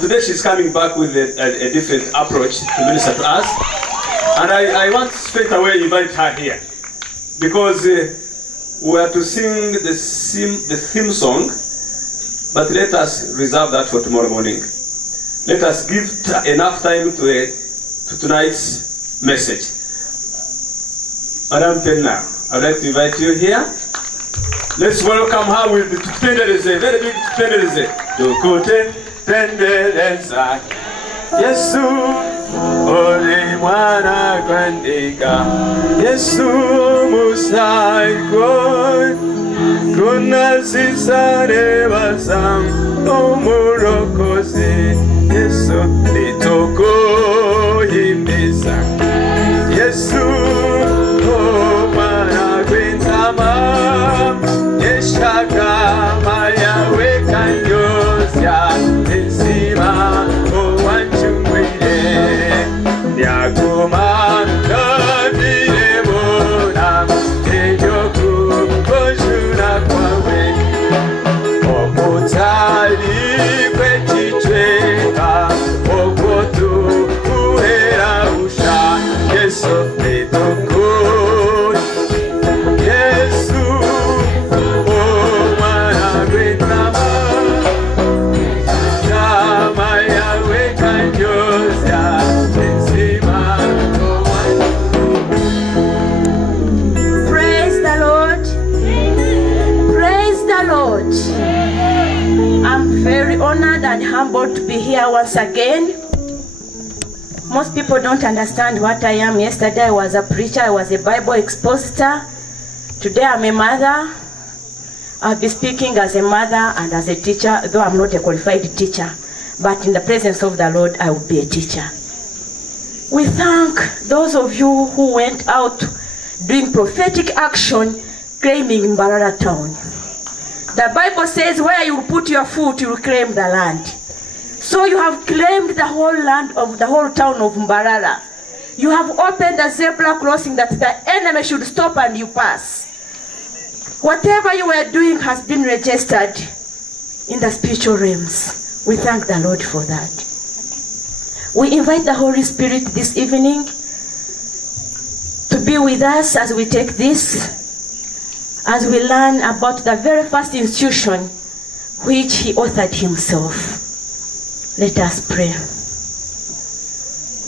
Today she's coming back with a different approach to minister to us. And I want to straight away invite her here. Because we are to sing the theme song, but let us reserve that for tomorrow morning. Let us give enough time to tonight's message. Madam Penna, I'd like to invite you here. Let's welcome her with the Tutendereze, very big Tutendereze. Tukutendereza, Yesu, Oli mwana kwandika, Yesu musaiko, kuna sisare basam, umurokoze, Yesu litoko himisa, Yesu, mwana kwintama, Yeshaka maya wekanyosya, Ensima owanchumwile, Yakumanda diremona, Ejoku koshuna kwawe, Okotali kwechichweka, Okotu kuhera usha, Yesu litoko, Yesu, omwana gwentama, Kama yawe kanyoza, Ensima Praise the Lord. Praise the Lord. I'm very honored and humbled to be here once again. Most people don't understand what I am. Yesterday I was a preacher, I was a Bible expositor. Today I'm a mother. I'll be speaking as a mother and as a teacher, though I'm not a qualified teacher. But in the presence of the Lord, I will be a teacher. We thank those of you who went out doing prophetic action, claiming Mbarara town. The Bible says where you put your foot, you will claim the land. So you have claimed the whole land of the whole town of Mbarara. You have opened a zebra crossing that the enemy should stop and you pass. Whatever you were doing has been registered in the spiritual realms. We thank the Lord for that. We invite the Holy Spirit this evening to be with us as we take this, as we learn about the very first institution which he authored himself. Let us pray.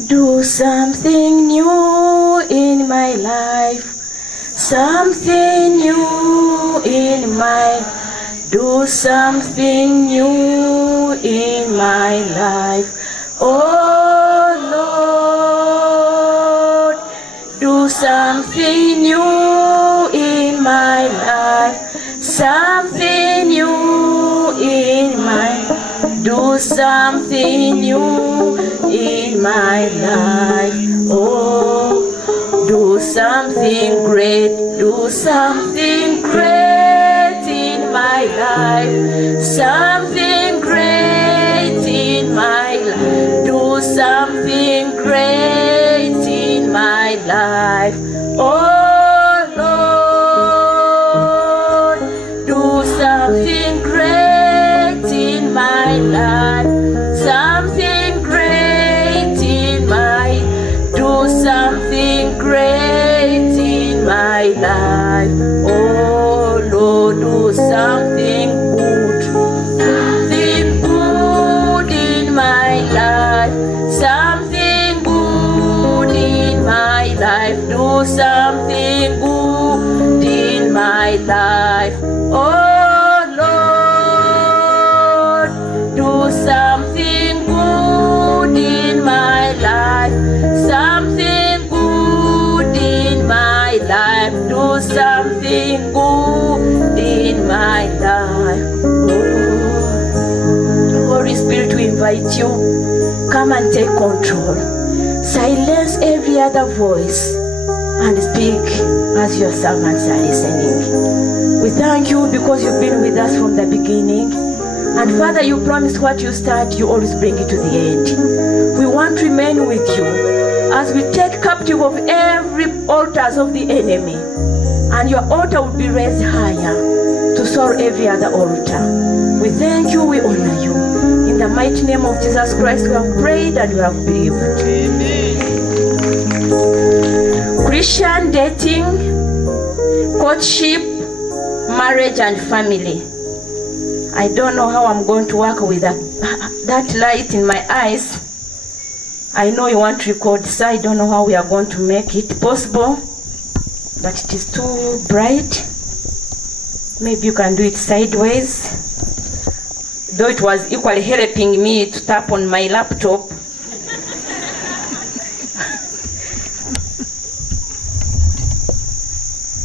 Do something new in my life. Something new in my, do something new in my life. Oh Lord, do something new in my life. Something new in my, do something new in my life. Oh, do something great, do something great in my life. Something great in my life. Do something great in my life. Oh Lord, do something great in my life. Something great in my, do something great in my life. Oh Lord, do something good. Something good in my life. Something good in my life. Do something good in my life. Oh Lord, do something good in my life. Something good in my life. Do something good in my life. Oh, Holy Spirit, we invite you. Come and take control. Silence every other voice and speak as your servants are listening. We thank you because you've been with us from the beginning. And Father, you promised what you start, you always bring it to the end. We want to remain with you as we take captive of every altars of the enemy. And your altar will be raised higher to soar every other altar. We thank you, we honor you. In the mighty name of Jesus Christ, we have prayed and we have believed. Christian dating, courtship, marriage and family. I don't know how I'm going to work with that light in my eyes. I know you want to record, so I don't know how we are going to make it possible, but it is too bright. Maybe you can do it sideways. Though it was equally helping me to tap on my laptop.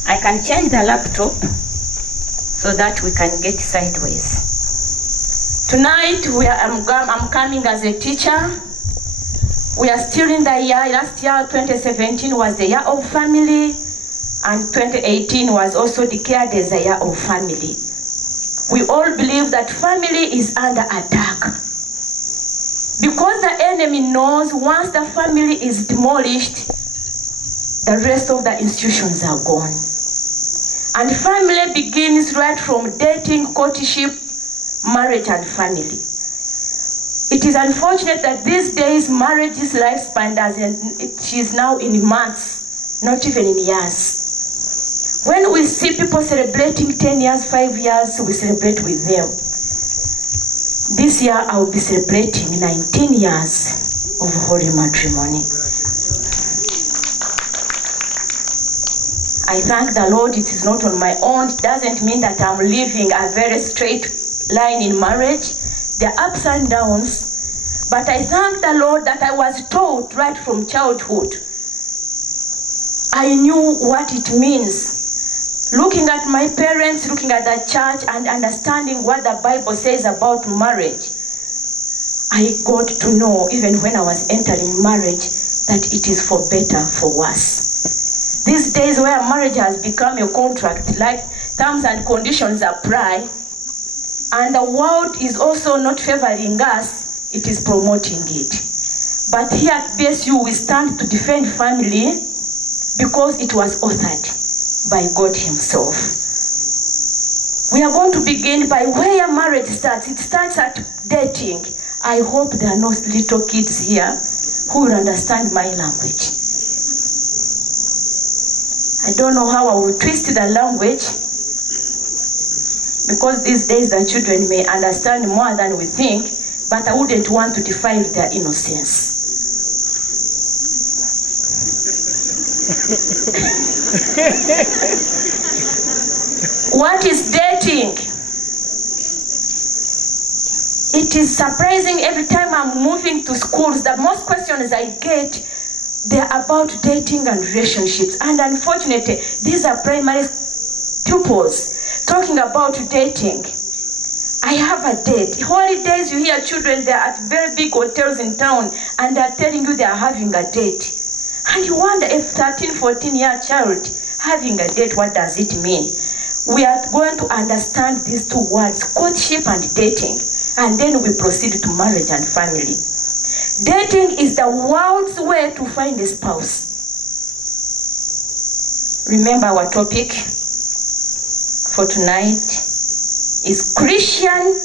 I can change the laptop so that we can get sideways. Tonight I'm coming as a teacher. We are still in the year. Last year, 2017, was the year of family, and 2018 was also declared as the year of family. We all believe that family is under attack. Because the enemy knows once the family is demolished, the rest of the institutions are gone. And family begins right from dating, courtship, marriage, and family. It is unfortunate that these days marriage's lifespan it is now in months, not even in years. When we see people celebrating 10 years, 5 years, we celebrate with them. This year I will be celebrating 19 years of holy matrimony. I thank the Lord it is not on my own. It doesn't mean that I'm living a very straight line in marriage. There are ups and downs. But I thank the Lord that I was taught right from childhood. I knew what it means. Looking at my parents, looking at the church, and understanding what the Bible says about marriage, I got to know, even when I was entering marriage, that it is for better, for worse. These days where marriage has become a contract, like terms and conditions apply, and the world is also not favoring us, it is promoting it. But here at BSU, we stand to defend family because it was authored by God himself. We are going to begin by where marriage starts. It starts at dating. I hope there are no little kids here who will understand my language. I don't know how I will twist the language, because these days the children may understand more than we think, but I wouldn't want to defile their innocence. What is dating? It is surprising every time I'm moving to schools, the most questions I get, they're about dating and relationships. And unfortunately, these are primary pupils talking about dating. I have a date. Holidays, you hear children, they're at very big hotels in town and they're telling you they're having a date. And you wonder if 13, 14-year child having a date, what does it mean? We are going to understand these two words, courtship and dating, and then we proceed to marriage and family. Dating is the world's way to find a spouse. Remember our topic for tonight is Christian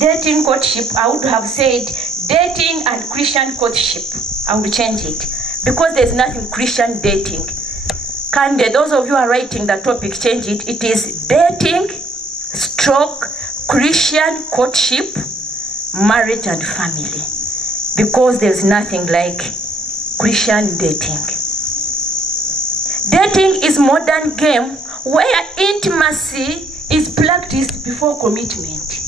dating courtship. I would have said dating and Christian courtship. I will change it because there's nothing Christian dating. Can those of you who are writing the topic change it? It is dating, stroke, Christian courtship, marriage and family. Because there's nothing like Christian dating. Dating is modern game where intimacy is practiced before commitment.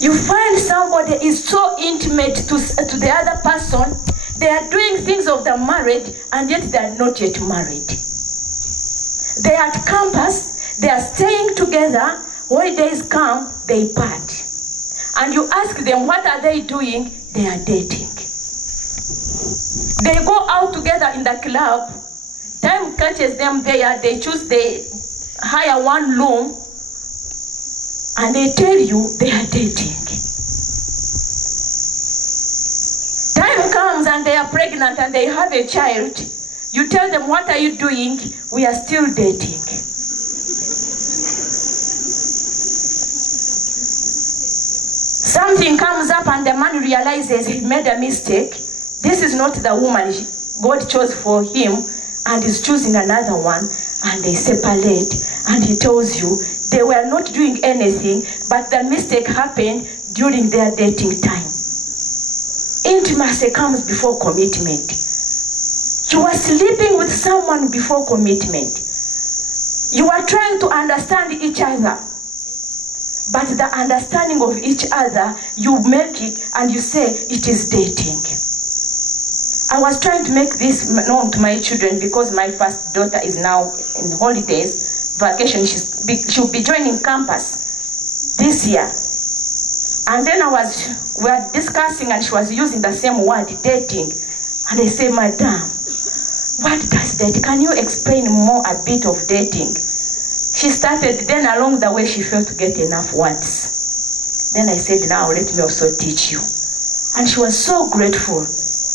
You find somebody is so intimate to the other person, they are doing things of the marriage and yet they are not yet married. They are at campus, they are staying together, holidays come, they part. And you ask them, what are they doing? They are dating. They go out together in the club, time catches them there, they hire one room, and they tell you they are dating. Time comes and they are pregnant and they have a child. You tell them, what are you doing? We are still dating. something comes up and the man realizes he made a mistake. This is not the woman God chose for him, and is choosing another one, and they separate, and he tells you they were not doing anything, but the mistake happened during their dating time. Intimacy comes before commitment. You are sleeping with someone before commitment. You are trying to understand each other. But the understanding of each other, you make it and you say it is dating. I was trying to make this known to my children because my first daughter is now in holidays, vacation. She'll be joining campus this year. And then we were discussing and she was using the same word, dating. And I say, Madam, what does that? Can you explain more a bit of dating? She started, then along the way she failed to get enough words. Then I said, now let me also teach you. And she was so grateful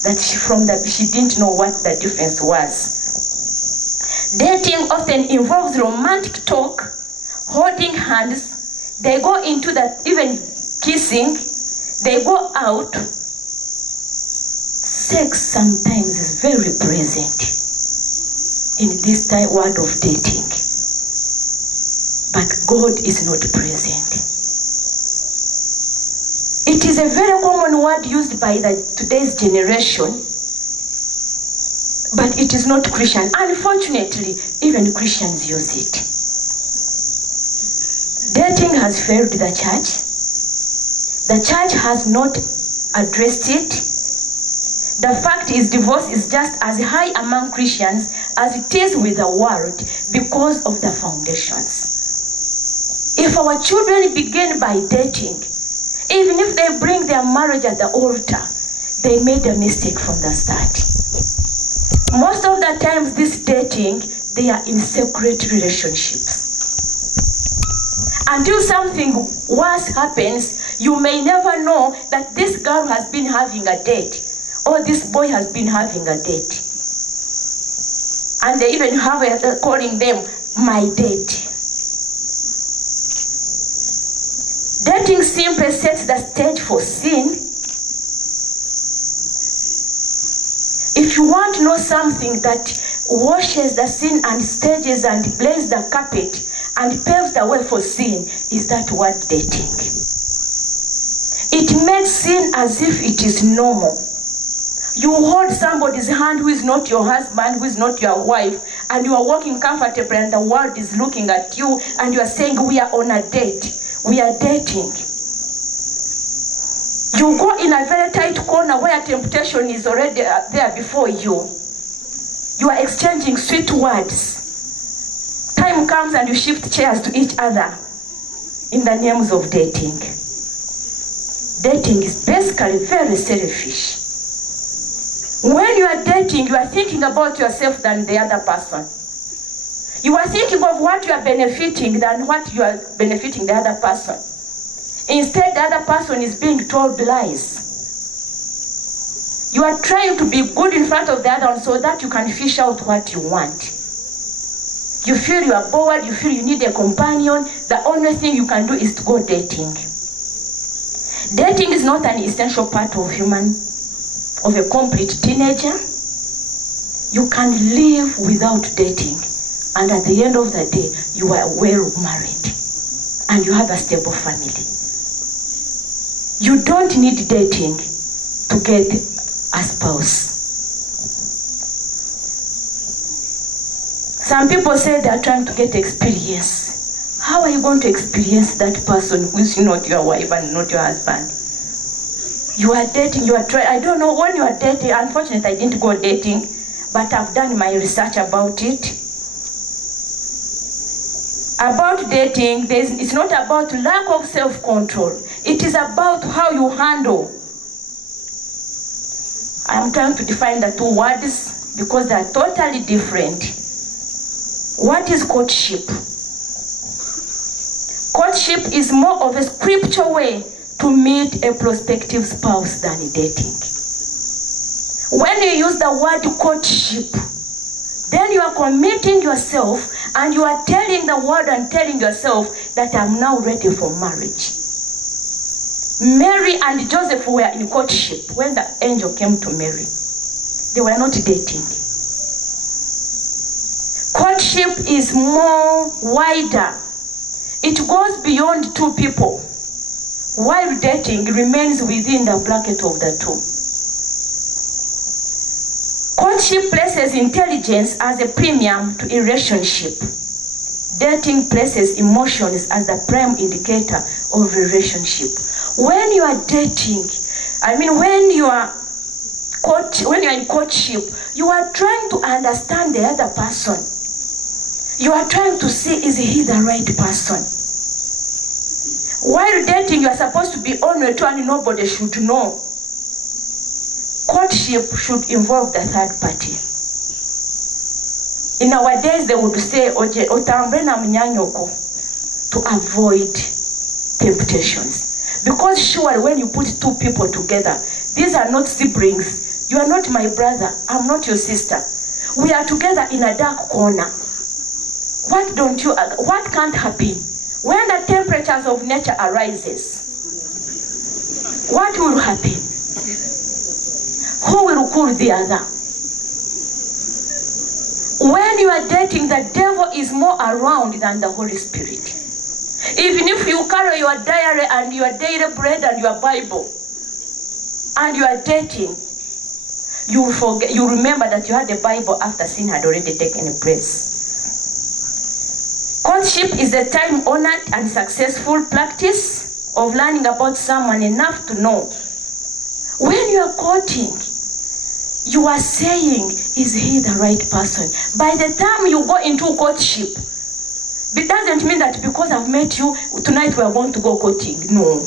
that she didn't know what the difference was. Dating often involves romantic talk, holding hands. They go into that, even kissing. They go out. Sex sometimes is very present in this word of dating. But God is not present. It is a very common word used by today's generation, but it is not Christian. Unfortunately, even Christians use it. Dating has failed the church. The church has not addressed it. The fact is, divorce is just as high among Christians as it is with the world because of the foundations. If our children begin by dating, even if they bring their marriage at the altar, they made a mistake from the start. Most of the times, this dating, they are in separate relationships. Until something worse happens, you may never know that this girl has been having a date, or this boy has been having a date. And they even have calling them my date. Dating simply sets the stage for sin. If you want to know something that washes the sin and stages and lays the carpet and paves the way for sin, is that word dating. It makes sin as if it is normal. You hold somebody's hand who is not your husband, who is not your wife, and you are walking comfortably and the world is looking at you and you are saying, we are on a date. We are dating. You go in a very tight corner where temptation is already there before you. You are exchanging sweet words. Time comes and you shift chairs to each other in the names of dating. Dating is basically very selfish. When you are dating, you are thinking about yourself than the other person. You are thinking of what you are benefiting than what you are benefiting the other person. Instead, the other person is being told lies. You are trying to be good in front of the other one so that you can fish out what you want. You feel you are bored, you feel you need a companion. The only thing you can do is to go dating. Dating is not an essential part of a complete teenager. You can live without dating. And at the end of the day, you are well married. And you have a stable family. You don't need dating to get a spouse. Some people say they are trying to get experience. How are you going to experience that person who is not your wife and not your husband? You are dating, you are trying. I don't know when you are dating. Unfortunately, I didn't go dating, but I've done my research about it. About dating, it's not about lack of self-control. It is about how you handle. I'm trying to define the two words because they are totally different. What is courtship? Courtship is more of a scriptural way to meet a prospective spouse than dating. When you use the word courtship, then you are committing yourself and you are telling the world and telling yourself that I'm now ready for marriage. Mary and Joseph were in courtship when the angel came to Mary. They were not dating. Courtship is more wider. It goes beyond two people, while dating remains within the bracket of the two. Courtship places intelligence as a premium to a relationship. Dating places emotions as the prime indicator of relationship. When you are dating, when you are in courtship, you are trying to understand the other person. You are trying to see, is he the right person? While dating, you are supposed to be honored and nobody should know. Courtship should involve the third party. In our days, they would say, Oje, otambre na mnyanyoko, to avoid temptations. Because surely when you put two people together, these are not siblings. You are not my brother. I'm not your sister. We are together in a dark corner. What can't happen? When the temperatures of nature arises, what will happen? Who will cool the other? When you are dating, the devil is more around than the Holy Spirit. Even if you carry your diary and your daily bread and your Bible, and you are dating, you remember that you had the Bible after sin had already taken place. Courtship is a time-honored and successful practice of learning about someone enough to know. When you are courting, you are saying, is he the right person? By the time you go into courtship, it doesn't mean that because I've met you, tonight we are going to go courting. No.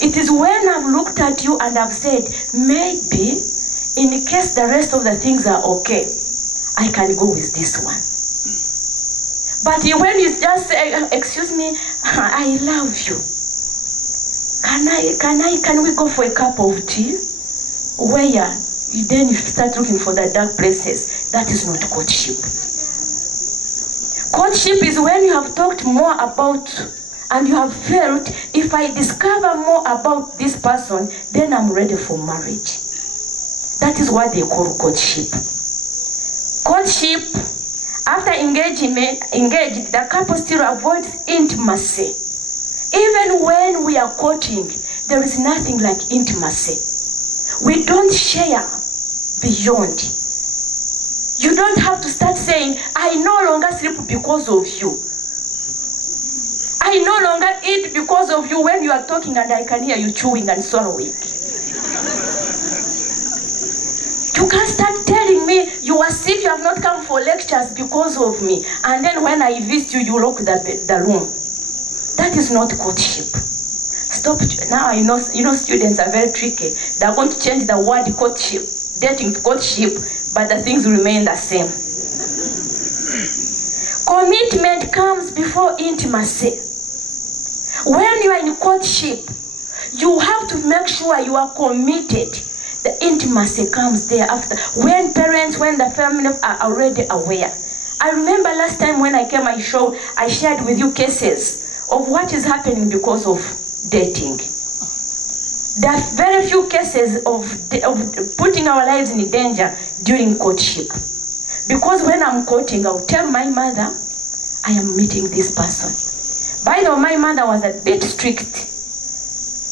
It is when I've looked at you and I've said, maybe, in case the rest of the things are okay, I can go with this one. But when you just say, excuse me, I love you. Can we go for a cup of tea? Where then you start looking for the dark places. That is not courtship. Courtship is when you have talked more about and you have felt, if I discover more about this person, then I'm ready for marriage. That is what they call courtship. Courtship, after engaged, the couple still avoids intimacy. Even when we are courting, there is nothing like intimacy. We don't share beyond. You don't have to start saying, I no longer sleep because of you. I no longer eat because of you when you are talking and I can hear you chewing and swallowing. You can't start telling me you are sick, you have not come for lectures because of me. And then when I visit you, you lock the room. That is not courtship. Stop. Now I know, students are very tricky. They are going to change the word courtship, dating to courtship, but the things remain the same. Commitment comes before intimacy. When you are in courtship, you have to make sure you are committed. The intimacy comes there after. When the family are already aware. I remember last time when I came, I shared with you cases of what is happening because of dating. There are very few cases of putting our lives in danger during courtship. Because when I'm courting, I'll tell my mother, I am meeting this person. By the way, my mother was a bit strict.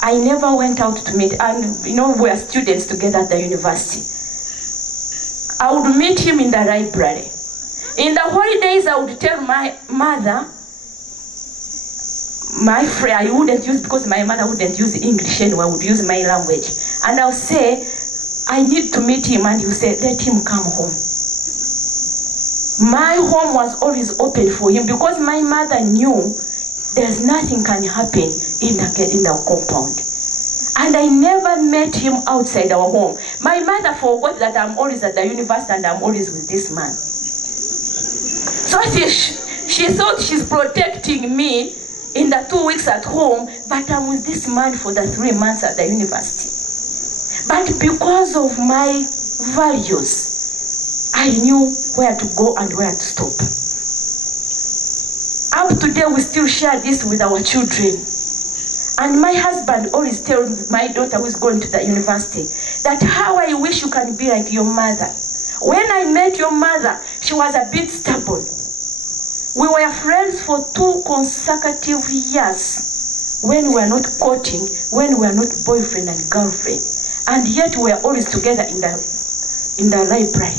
I never went out to meet, and we were students together at the university. I would meet him in the library. In the holidays, I would tell my mother, my friend, I wouldn't use, because my mother wouldn't use English anyway, I would use my language. And I'll say, I need to meet him, and he'll say, let him come home. My home was always open for him because my mother knew there's nothing can happen in the compound. And I never met him outside our home. My mother forgot that I'm always at the university and I'm always with this man. So she thought she's protecting me in the 2 weeks at home, but I'm with this man for the 3 months at the university. But because of my values, I knew where to go and where to stop. Up to today, we still share this with our children. And my husband always tells my daughter who's going to the university that how I wish you can be like your mother. When I met your mother, she was a bit stubborn. We were friends for 2 consecutive years when we were not courting, when we were not boyfriend and girlfriend. And yet we were always together in the library.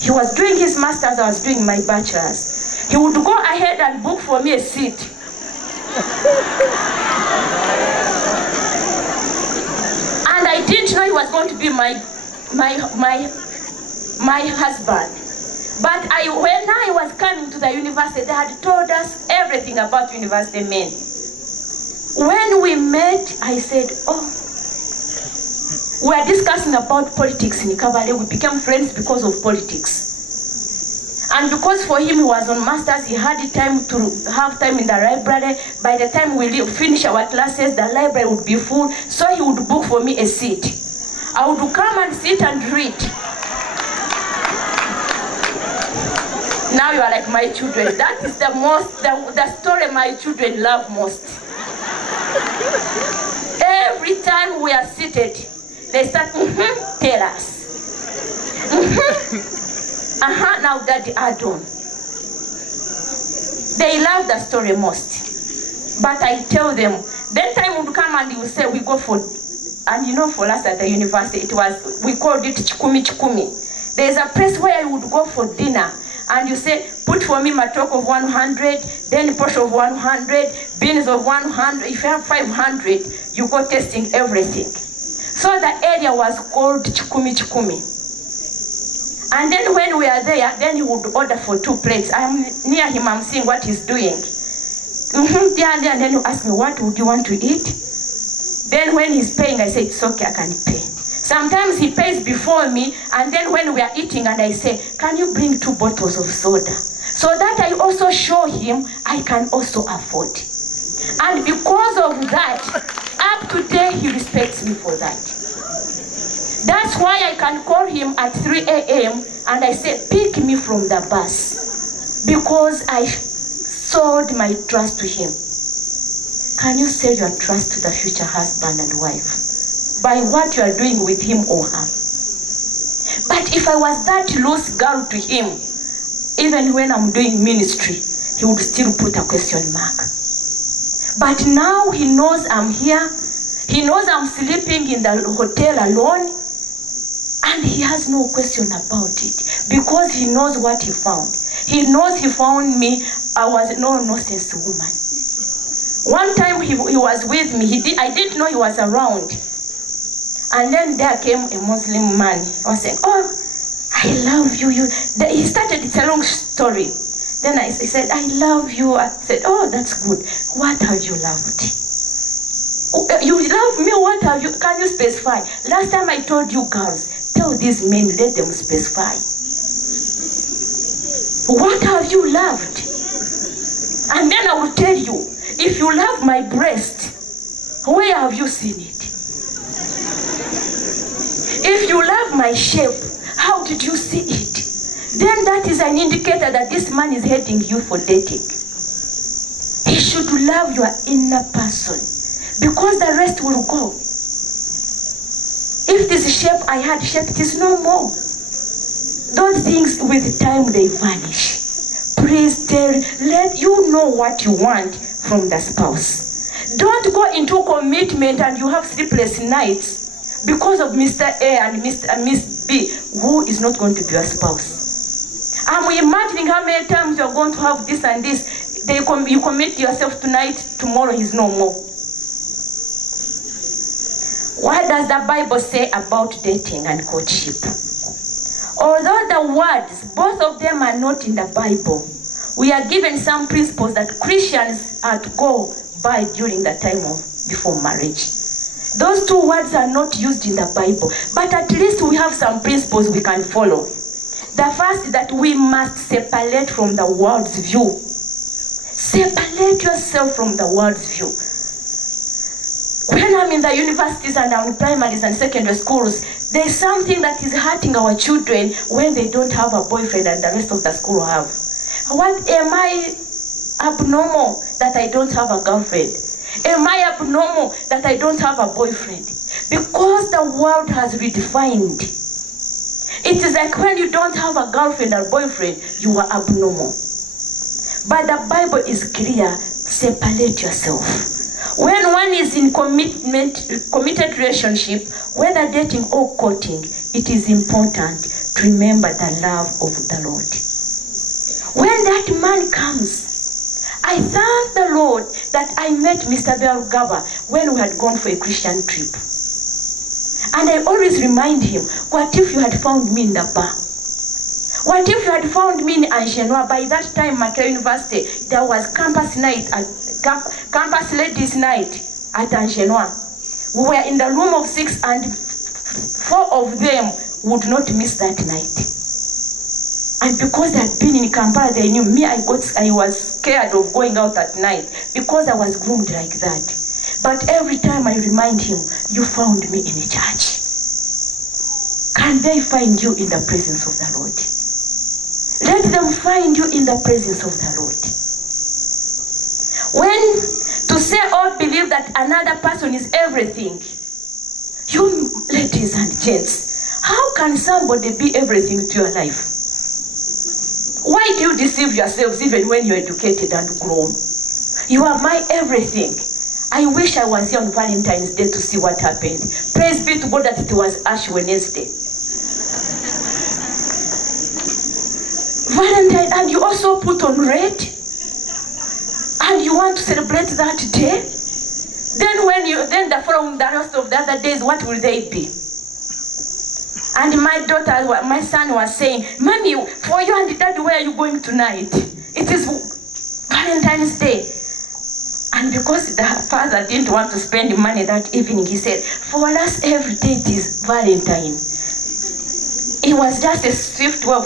He was doing his master's, I was doing my bachelor's. He would go ahead and book for me a seat. And I didn't know he was going to be my husband. But when I was coming to the university, they had told us everything about university men. When we met, I said, oh, we were discussing about politics in Kabale. We became friends because of politics. And because for him, he was on masters, he had time to have time in the library. By the time we finish our classes, the library would be full, so he would book for me a seat. I would come and sit and read. Now you are like my children. That is the story my children love most. Every time we are seated, they start, tell us. Now Daddy add on. They love the story most. But I tell them, then time would come and you say, we go for, and you know, for us at the university, we called it chikumi chikumi. There's a place where you would go for dinner, and you say, put for me matok of 100, then posh of 100, beans of 100. If you have 500, you go tasting everything. So the area was called chikumi chikumi. And then when we are there, then he would order for 2 plates. I'm near him, I'm seeing what he's doing. And then he ask me, what would you want to eat? Then when he's paying, I say, it's okay, I can pay. Sometimes he pays before me, and then when we are eating, and I say, can you bring 2 bottles of soda? So that I also show him I can also afford. And because of that, up to date, he respects me for that. That's why I can call him at 3 a.m. and I say, pick me from the bus. Because I sold my trust to him. Can you sell your trust to the future husband and wife? By what you are doing with him or her. But if I was that loose girl to him, even when I'm doing ministry, he would still put a question mark. But now he knows I'm here. He knows I'm sleeping in the hotel alone. And he has no question about it. Because he knows what he found. He knows he found me. I was no nonsense woman. One time he was with me. I didn't know he was around. And then there came a Muslim man. He was saying, oh, I love you. He started, it's a long story. Then I said, I love you. I said, oh, that's good. What have you loved? You love me, what have you? Can you specify? Last time I told you girls, tell these men, let them specify. What have you loved? And then I will tell you, if you love my breast, where have you seen it? If you love my shape, how did you see it? Then that is an indicator that this man is heading you for dating. He should love your inner person, because the rest will go. If this shape I had shaped is no more. Those things with time they vanish. Please let you know what you want from the spouse. Don't go into commitment and you have sleepless nights because of Mr. A and Miss B, who is not going to be your spouse. I'm imagining how many times you're going to have this and this. You commit yourself tonight, tomorrow he's no more. What does the Bible say about dating and courtship? Although the words, both of them are not in the Bible, we are given some principles that Christians are to go by during the time of before marriage. Those 2 words are not used in the Bible, but at least we have some principles we can follow. The first is that we must separate from the world's view. Separate yourself from the world's view. When I'm in the universities and I'm in primaries and secondary schools, there's something that is hurting our children when they don't have a boyfriend and the rest of the school have. What am I abnormal that I don't have a girlfriend? Am I abnormal that I don't have a boyfriend? Because the world has redefined. It is like when you don't have a girlfriend or boyfriend, you are abnormal. But the Bible is clear, separate yourself. When one is in committed relationship, whether dating or courting, it is important to remember the love of the Lord. When that man comes, I thank the Lord that I met Mr. Belgaba when we had gone for a Christian trip. And I always remind him, what if you had found me in the bar? What if you had found me in Angenois? By that time, Makerere University, there was campus ladies night at Angenois. We were in the room of 6 and 4 of them would not miss that night. And because they had been in Kampala, they knew me. I was scared of going out at night because I was groomed like that. But every time I remind him, you found me in a church. Can they find you in the presence of the Lord? Let them find you in the presence of the Lord. When to say or believe that another person is everything, you ladies and gents, how can somebody be everything to your life? Why do you deceive yourselves even when you're educated and grown? You are my everything. I wish I was here on Valentine's Day to see what happened. Praise be to God that it was Ash Wednesday. Valentine, and you also put on red? And you want to celebrate that day? Then the rest of the other days, what will they be? And my son was saying, Mommy, for you and Dad, where are you going tonight? It is Valentine's Day. And because the father didn't want to spend money that evening, he said, for us, every day it is Valentine. It was just a swift way of,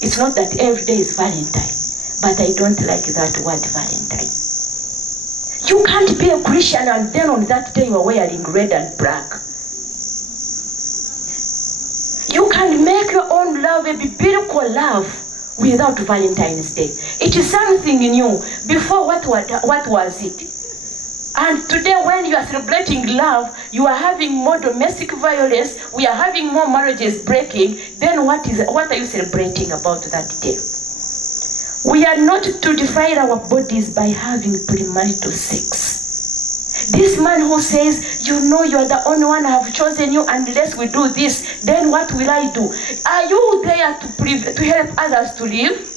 it's not that every day is Valentine, but I don't like that word Valentine. You can't be a Christian and then on that day you are wearing red and black. You can make your own love a biblical love without Valentine's Day. It is something new. Before, what was it? And today when you are celebrating love, you are having more domestic violence, we are having more marriages breaking, then what are you celebrating about that day? We are not to defile our bodies by having premarital sex. This man who says, you know you are the only one I have chosen you, unless we do this, then what will I do? Are you there to help others to live?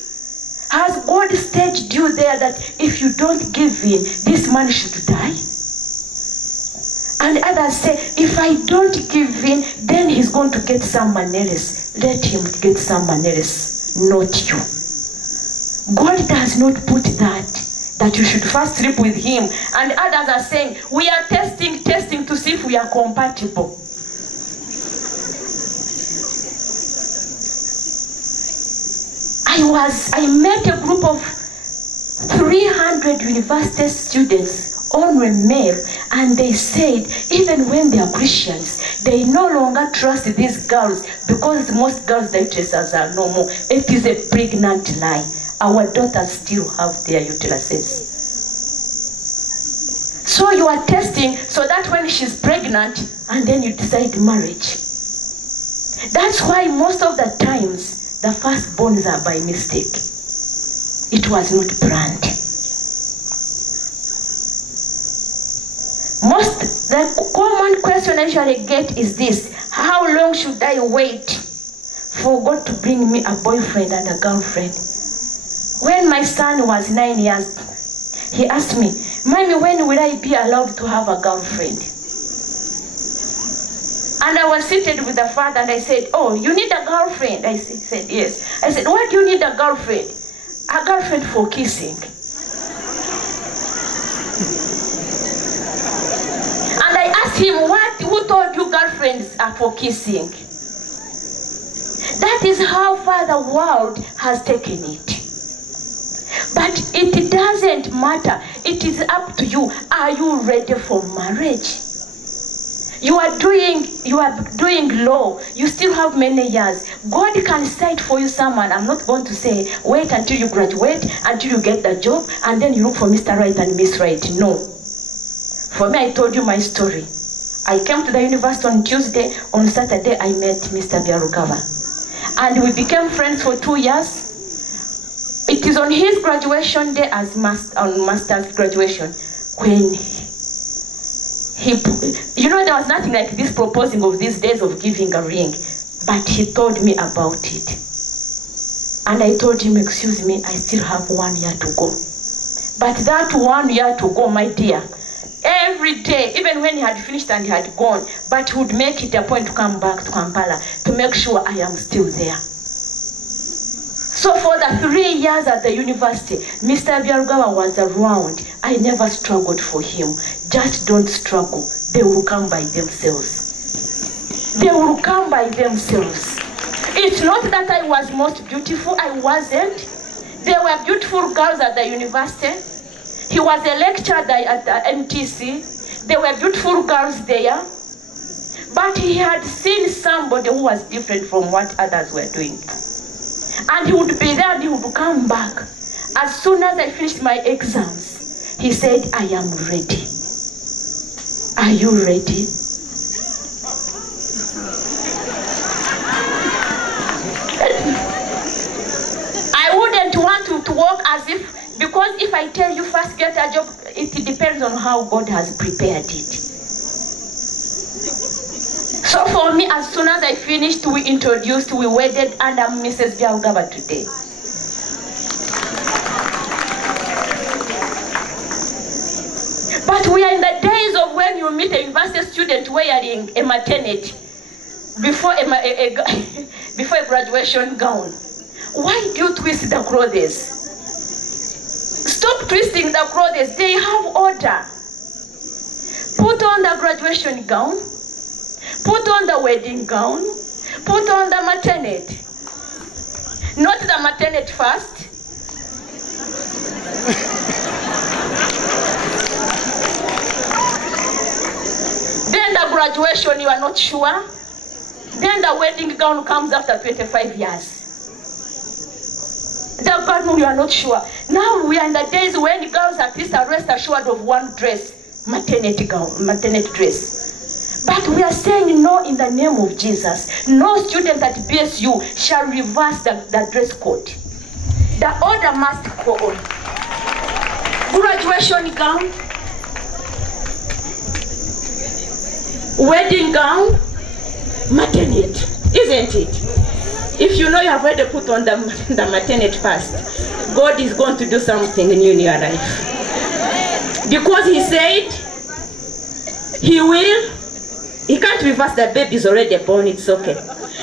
Has God staged you there that if you don't give in, this man should die? And others say, if I don't give in, then he's going to get someone else. Let him get someone else, not you. God does not put that you should first sleep with him. And others are saying, we are testing to see if we are compatible. I met a group of 300 university students, only male, and they said, even when they are Christians, they no longer trust these girls because most girls' uteruses are normal. It is a pregnant lie. Our daughters still have their uteruses. So you are testing so that when she's pregnant, and then you decide marriage. That's why most of the times, the firstborns are by mistake. It was not planned. The common question I usually get is this: how long should I wait for God to bring me a boyfriend and a girlfriend? When my son was 9 years, he asked me, Mommy, when will I be allowed to have a girlfriend? And I was seated with the father and I said, oh, you need a girlfriend? I said, yes. I said, why do you need a girlfriend? A girlfriend for kissing. And I asked him, who told you girlfriends are for kissing? That is how far the world has taken it. But it doesn't matter. It is up to you. Are you ready for marriage? You are doing law. You still have many years. God can cite for you someone. I'm not going to say, wait until you graduate, until you get the job, and then you look for Mr. Right and Miss Right. No. For me, I told you my story. I came to the university on Tuesday. On Saturday, I met Mr. Byarugaba. And we became friends for 2 years. It is on his graduation day, as on master's graduation, when there was nothing like this proposing of these days of giving a ring, but he told me about it. And I told him, excuse me, I still have 1 year to go. But that 1 year to go, my dear, every day, even when he had finished and he had gone, but he would make it a point to come back to Kampala to make sure I am still there. So for the 3 years at the university, Mr. Byarugaba was around. I never struggled for him. Just don't struggle. They will come by themselves. They will come by themselves. It's not that I was most beautiful. I wasn't. There were beautiful girls at the university. He was a lecturer at the MTC. There were beautiful girls there. But he had seen somebody who was different from what others were doing. And he would be there and he would come back. As soon as I finished my exams, he said, I am ready. Are you ready? I wouldn't want to walk as if, because if I tell you first get a job, it depends on how God has prepared it. So for me, as soon as I finished, we introduced, we wedded, and I'm Mrs. Byarugaba today. But we are in the days of when you meet a university student wearing a maternity before a graduation gown. Why do you twist the clothes? Stop twisting the clothes. They have order. Put on the graduation gown. Put on the wedding gown. Put on the maternity. Not the maternity first. Then the graduation, you are not sure. Then the wedding gown comes after 25 years. The gown, you are not sure. Now we are in the days when girls at least are rest assured of one dress, maternity gown, maternity dress. But we are saying no in the name of Jesus. No student at BSU shall reverse the dress code. The order must go on. Graduation gown, wedding gown, maternity, isn't it? If you know you have already put on the maternity first, God is going to do something new in your life. Because he said he will. He can't reverse the baby is already born, it's okay.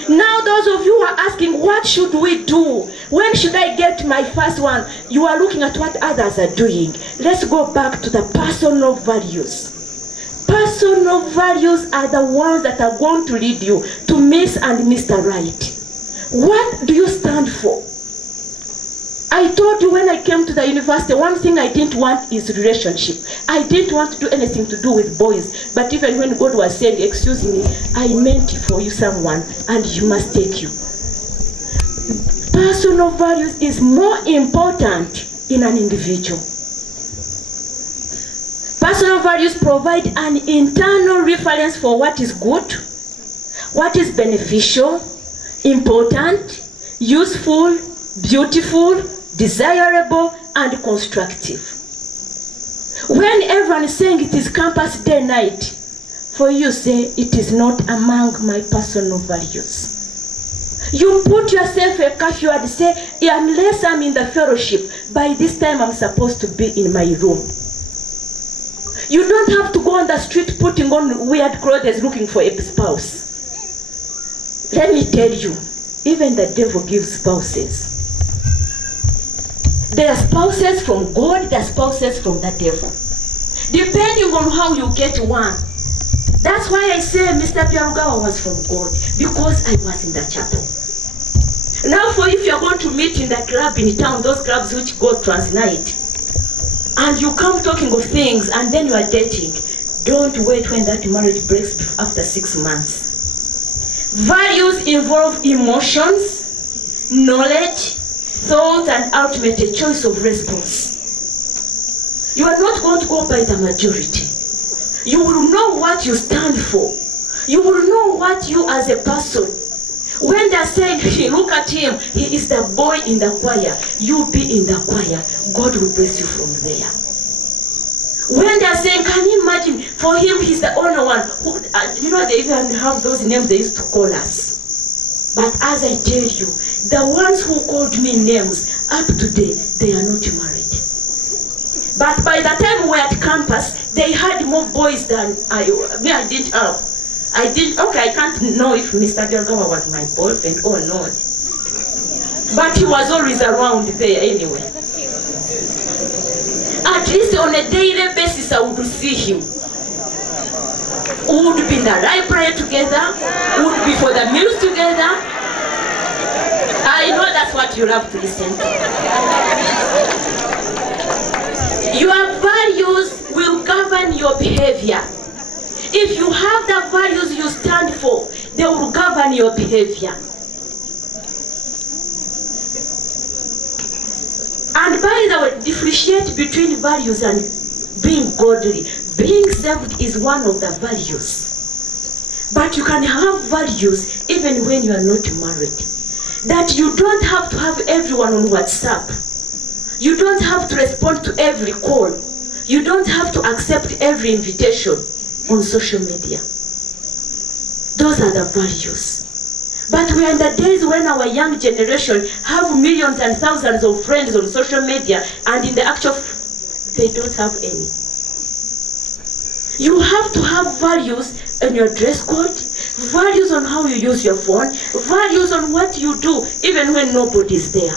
Now those of you who are asking, what should we do? When should I get my first one? You are looking at what others are doing. Let's go back to the personal values. Personal values are the ones that are going to lead you to Miss and Mr. Right. What do you stand for? I told you when I came to the university, one thing I didn't want is relationship. I didn't want to do anything to do with boys. But even when God was saying, excuse me, I meant for you someone and you must take you. Personal values is more important in an individual. Personal values provide an internal reference for what is good, what is beneficial, important, useful, beautiful, desirable, and constructive. When everyone is saying it is campus day night, for you say it is not among my personal values. You put yourself a curfew and say, unless I'm in the fellowship, by this time I'm supposed to be in my room. You don't have to go on the street putting on weird clothes looking for a spouse. Let me tell you, even the devil gives spouses. There are spouses from God, there are spouses from the devil. Depending on how you get one. That's why I say Mr. Byarugaba was from God, because I was in the chapel. Now for if you're going to meet in the club in town, those clubs which go transnight, and you come talking of things and then you are dating, Don't wait when that marriage breaks after 6 months. Values involve emotions, knowledge, thought, and ultimately a choice of response. You are not going to go by the majority. You will know what you stand for. You will know what you as a person. When they're saying, look at him, he is the boy in the choir, you be in the choir, God will bless you from there. When they're saying, can you imagine, for him, he's the only one who, they even have those names they used to call us. But as I tell you, the ones who called me names, up to date, they are not married. But by the time we were at campus, they had more boys than I didn't have. I can't know if Mr. Delgawa was my boyfriend or not. But he was always around there anyway. At least on a daily basis, I would see him. We would be in the library together. We would be for the meals together. I know that's what you love to listen to. Your values will govern your behavior. If you have the values you stand for, they will govern your behavior. And by the way, differentiate between values and being godly. Being saved is one of the values. But you can have values even when you are not married. That you don't have to have everyone on WhatsApp. You don't have to respond to every call. You don't have to accept every invitation on social media. Those are the values. But we are in the days when our young generation have millions and thousands of friends on social media, and in the actual, they don't have any. You have to have values in your dress code, values on how you use your phone, values on what you do, even when nobody is there.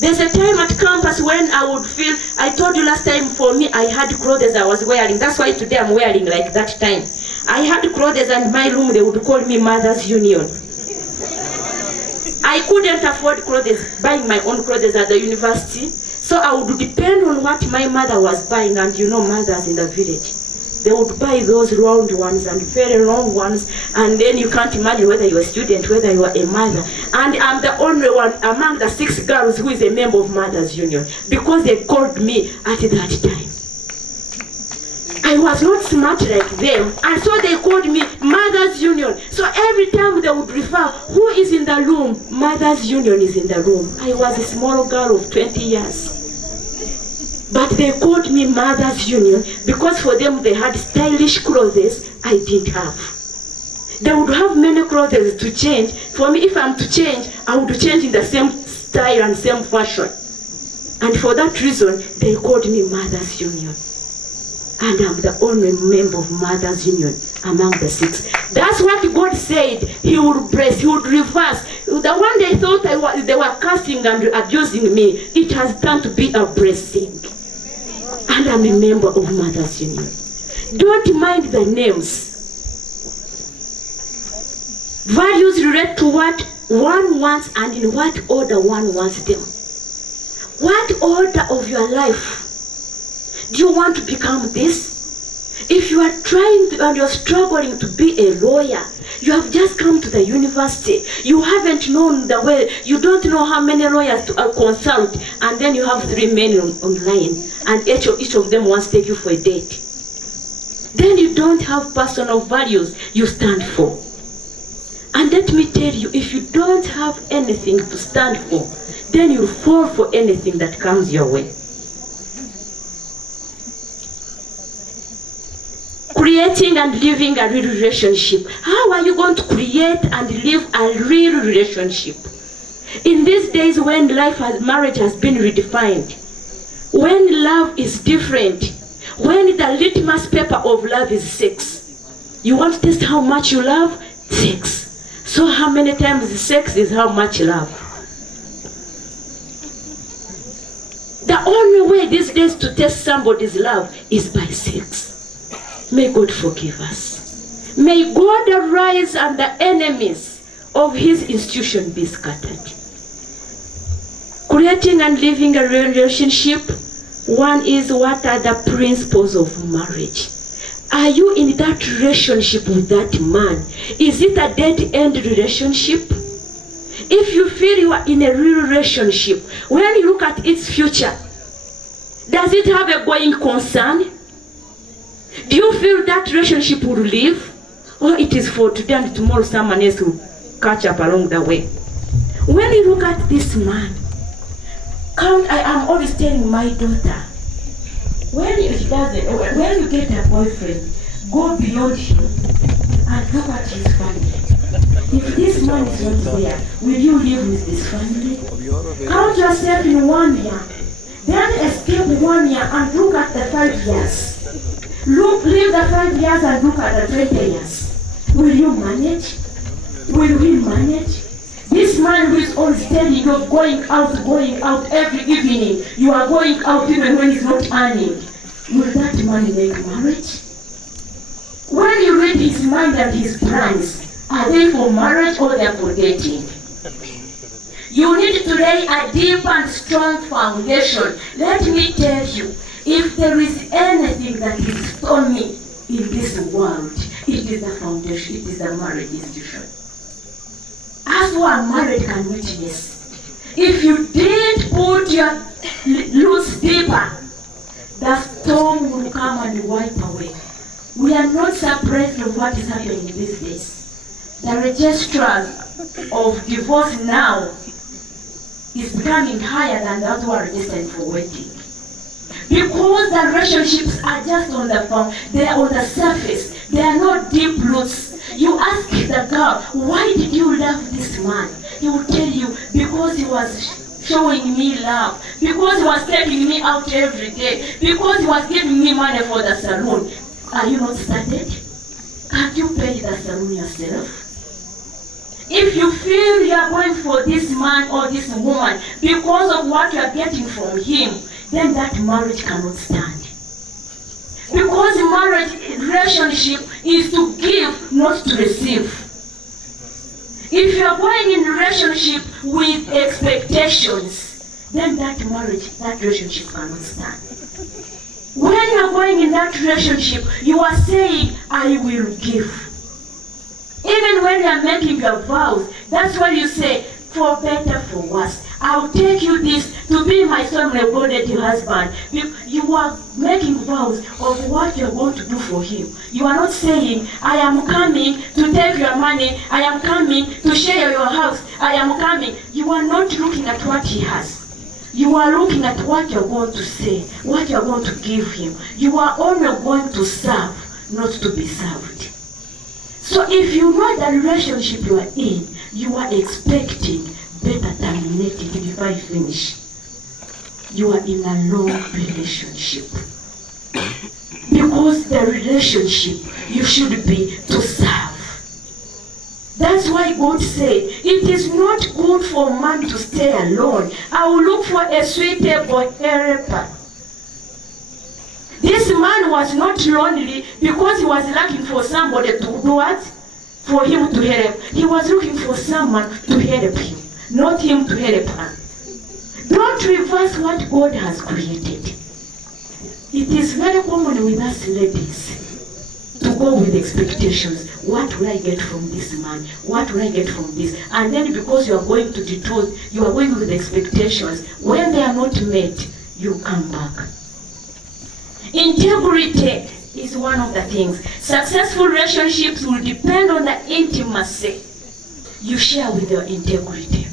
There's a time at campus when I would feel, I told you last time, for me, I had clothes I was wearing. That's why today I'm wearing like that time. I had clothes, and my room, they would call me Mother's Union. I couldn't afford clothes, buying my own clothes at the university. So I would depend on what my mother was buying, and mothers in the village. They would buy those round ones and very long ones, and then you can't imagine whether you're a student, whether you are a mother. And I'm the only one among the 6 girls who is a member of Mothers Union, because they called me at that time. I was not smart like them, and so they called me Mothers Union. So every time they would refer, who is in the room? Mothers Union is in the room. I was a small girl of 20 years. But they called me Mothers Union because for them they had stylish clothes I didn't have. They would have many clothes to change. For me, if I'm to change, I would change in the same style and same fashion. And for that reason, they called me Mothers Union. And I'm the only member of Mothers Union among the 6. That's what God said. He would bless, He would reverse. The one they thought they were cursing and abusing me, it has turned to be a blessing. And I'm a member of Mothers Union. Don't mind the names. Values relate to what one wants and in what order one wants them. What order of your life? Do you want to become this? If you are trying to, and you're struggling to be a lawyer, you have just come to the university, you haven't known the way, you don't know how many lawyers to consult, and then you have 3 men online, and each of them wants to take you for a date. Then you don't have personal values you stand for. And let me tell you, if you don't have anything to stand for, then you'll fall for anything that comes your way. Creating and living a real relationship. How are you going to create and live a real relationship? In these days when marriage has been redefined, when love is different, when the litmus paper of love is sex. You want to test how much you love? Sex. So how many times sex is how much love? The only way these days to test somebody's love is by sex. May God forgive us. May God arise and the enemies of His institution be scattered. Creating and living a relationship One is, what are the principles of marriage? Are you in that relationship with that man? Is it a dead-end relationship? If you feel you are in a real relationship, when you look at its future, does it have a going concern? Do you feel that relationship will live? Or it is for today and tomorrow someone else will catch up along the way? When you look at this man, I am always telling my daughter, when you get a boyfriend, go beyond him and look at his family. If this man is not there, will you live with this family? Count yourself in 1 year. Then escape 1 year and look at the 5 years. Leave the 5 years and look at the 20 years. Will you manage? Will we manage? This man who is always telling you going out every evening. You are going out even when he's not earning. Will that man make marriage? When you read his mind and his plans, are they for marriage or they are for dating? You need to lay a deep and strong foundation. Let me tell you, if there is anything that is stormy in this world, it is the foundation, it is the marriage institution. As who are married can witness. If you did put your roots deeper, the storm will come and wipe away. We are not surprised of what is happening these days. The registrar of divorce now is becoming higher than those who are registered for wedding. Because the relationships are just on the phone, they are on the surface, they are not deep roots. You ask the girl, why did you love this man? He will tell you, because he was showing me love, because he was taking me out every day, because he was giving me money for the salon. Are you not started? Can't you pay the salon yourself? If you feel you are going for this man or this woman because of what you are getting from him, then that marriage cannot stand. Because marriage relationship is to give, not to receive. If you are going in relationship with expectations, then that marriage, that relationship cannot stand. When you are going in that relationship, you are saying, I will give. Even when you are making your vows, that's why you say, for better, for worse. I'll take you this to be my solemnly bonded husband. You are making vows of what you're going to do for him. You are not saying, I am coming to take your money. I am coming to share your house. I am coming. You are not looking at what he has. You are looking at what you're going to say, what you're going to give him. You are only going to serve, not to be served. So if you know the relationship you are in, you are expecting better terminate it before you finish. You are in a long relationship. Because the relationship, you should be to serve. That's why God said, it is not good for man to stay alone. I will look for a suitable helper. This man was not lonely because he was looking for somebody to do what? For him to help. He was looking for someone to help him, not him to help her. Don't reverse what God has created. It is very common with us ladies to go with expectations. What will I get from this man? What will I get from this? And then because you are going to the truth, you are going with expectations. When they are not met, you come back. Integrity is one of the things. Successful relationships will depend on the intimacy you share with your integrity.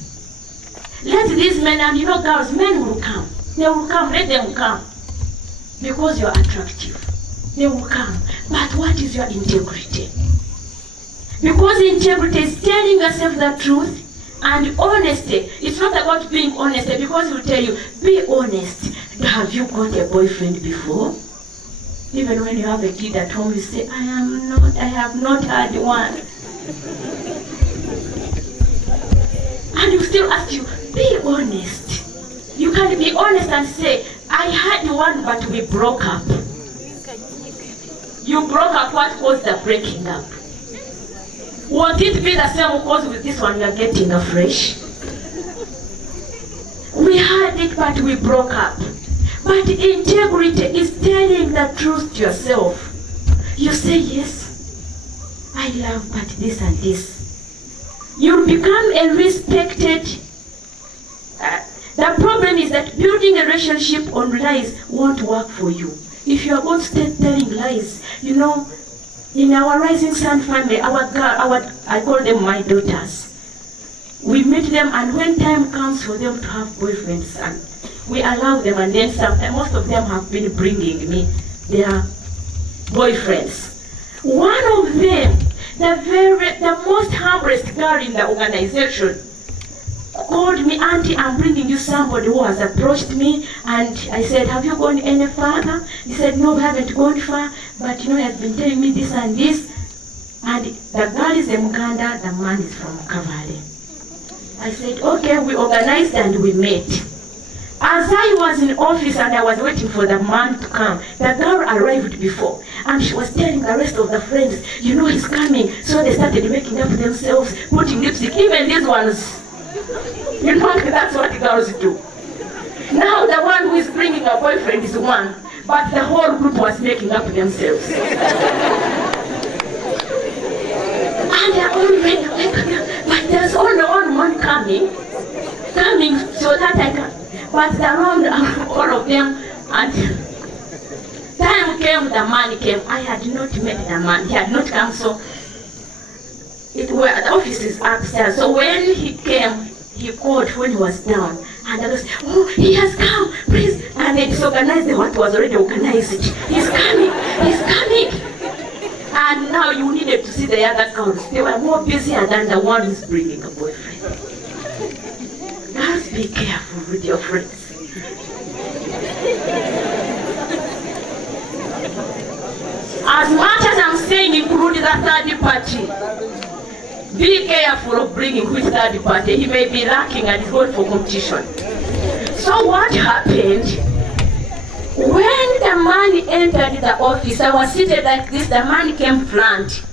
Let these men, and you know girls, men will come. They will come, let them come. Because you are attractive. They will come. But what is your integrity? Because integrity is telling yourself the truth and honesty. It's not about being honest, because he will tell you, be honest. Have you got a boyfriend before? Even when you have a kid at home, you say, I have not had one. And you still ask you, be honest. You can be honest and say, I had one, but we broke up. You broke up, what caused the breaking up? Won't it be the same cause with this one you are getting afresh? We had it, but we broke up. But integrity is telling the truth to yourself. You say, yes, I love but this and this. You become a respected. The problem is that building a relationship on lies won't work for you. If you are going to start telling lies, you know, in our Rising Sun family, I call them my daughters. We meet them, and when time comes for them to have boyfriends, and we allow them, and then sometimes most of them have been bringing me their boyfriends. One of them, the most humblest girl in the organization, called me, Auntie, I'm bringing you somebody who has approached me. And I said, have you gone any further? He said, no, we haven't gone far, but you know, he has been telling me this and this. And the girl is a Muganda, the man is from Kavale. I said, okay, we organized and we met. As I was in office and I was waiting for the man to come, the girl arrived before, and she was telling the rest of the friends, you know, he's coming. So they started making up themselves, putting lipstick, even these ones. You know, that's what girls do. Now the one who is bringing a boyfriend is one, but the whole group was making up themselves. And they're all ready, but there's only one coming so that I can. But around all of them, and time came, the man came. I had not met the man, he had not come, so the office is upstairs. So when he came, he called when he was down, and I was, oh, he has come, please. And they disorganized what was already organized. He's coming, he's coming. And now you needed to see the other girls. They were more busier than the one who's bringing a boyfriend. Girls, be careful with your friends. As much as I'm saying include the third party, be careful of bringing which third party. He may be lacking and he's going for competition. So what happened? When the man entered the office, I was seated like this, the man came front.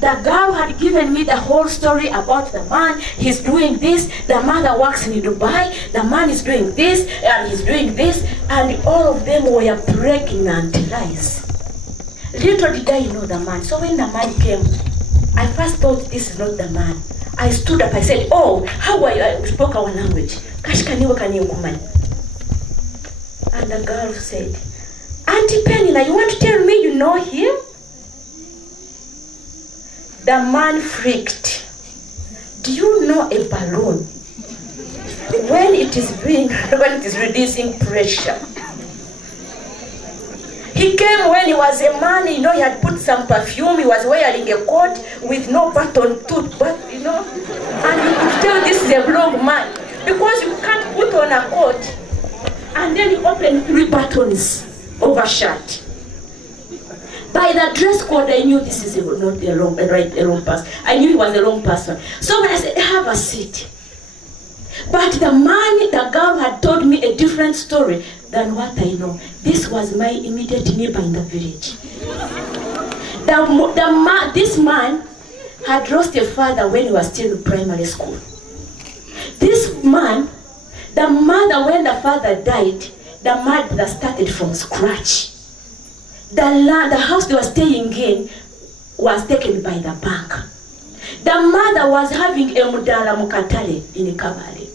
The girl had given me the whole story about the man. He's doing this, the mother works in Dubai, the man is doing this, and he's doing this, and all of them were pregnant lies. Little did I know the man. So when the man came, I first thought this is not the man. I stood up, I said, oh, how are you? I spoke our language. And the girl said, Auntie Penina, you want to tell me you know him? The man freaked. Do you know a balloon? When it is releasing pressure. He came when he was a man, you know, he had put some perfume, he was wearing a coat with no button tooth, but you know, and you could tell this is a long man, because you can't put on a coat. And then he opened 3 buttons over shirt. By the dress code, I knew this is not a wrong person. I knew he was a wrong person. So when I said, have a seat. But the girl had told me a different story than what I know. This was my immediate neighbor in the village. This man had lost a father when he was still in primary school. This man, the mother, when the father died, the mother started from scratch. The house they were staying in was taken by the bank. The mother was having a mudala mukatale in Kabale.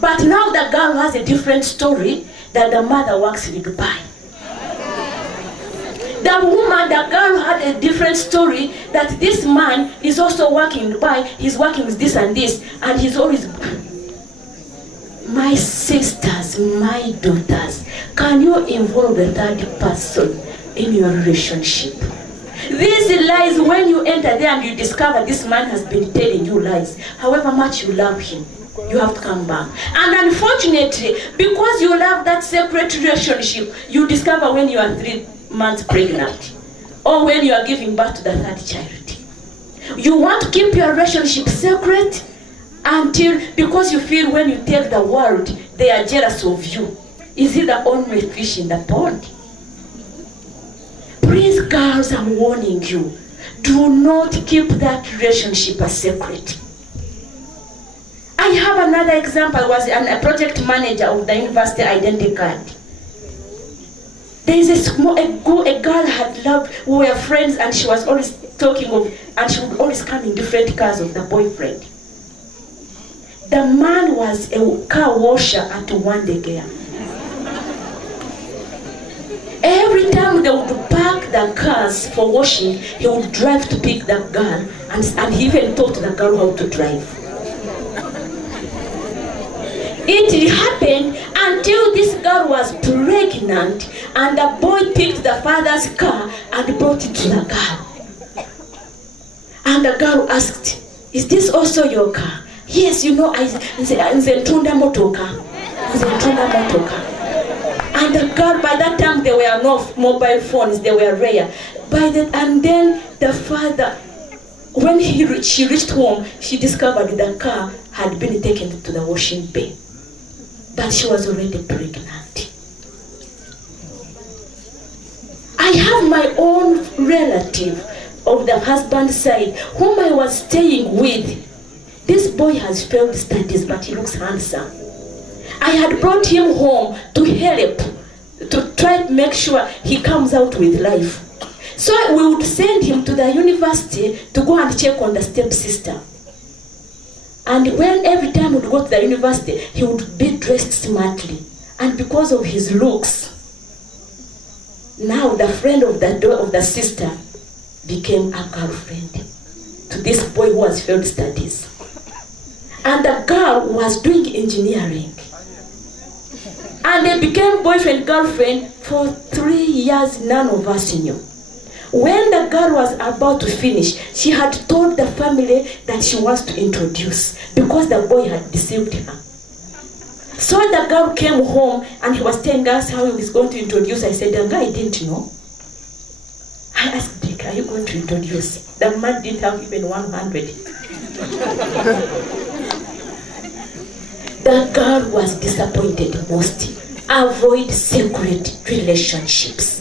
But now the girl has a different story that the mother works in Dubai. The girl had a different story that this man is also working in Dubai. He's working with this and this, and he's always... My sisters, my daughters, can you involve a third person in your relationship? These lies, when you enter there and you discover this man has been telling you lies, however much you love him, you have to come back. And unfortunately, because you love that separate relationship, you discover when you are 3 months pregnant, or when you are giving birth to the 3rd child. You want to keep your relationship secret until, because you feel when you tell the world, they are jealous of you. Is he the only fish in the pond? Please, girls, I'm warning you, do not keep that relationship a secret. I have another example. I was a project manager of the university identity card. There is a girl I had loved, we were friends, and she was always talking of, and she would always come in different cars of the boyfriend. The man was a car washer at Wandegea. Every time they would park the cars for washing, he would drive to pick the girl, and he even taught the girl how to drive. It happened until this girl was pregnant, and the boy picked the father's car and brought it to the girl. And the girl asked, "Is this also your car?" "Yes, you know, Nzentunda motoka. Nzentunda motoka." And the girl, by that time there were no mobile phones, they were rare. And then the father, when she reached home, she discovered the car had been taken to the washing bay. But she was already pregnant. I have my own relative of the husband's side whom I was staying with. This boy has failed studies, but he looks handsome. I had brought him home to help, to try to make sure he comes out with life. So we would send him to the university to go and check on the stepsister. And when every time we would go to the university, he would be dressed smartly. And because of his looks, now the friend of the sister became a girlfriend to this boy who has failed studies. And the girl was doing engineering. And they became boyfriend, girlfriend for 3 years, none of us knew. When the girl was about to finish, she had told the family that she wants to introduce because the boy had deceived her. So the girl came home and he was telling us how he was going to introduce. I said, "The guy didn't know." I asked Dick, "Are you going to introduce?" The man didn't have even 100. The girl was disappointed most. Avoid secret relationships.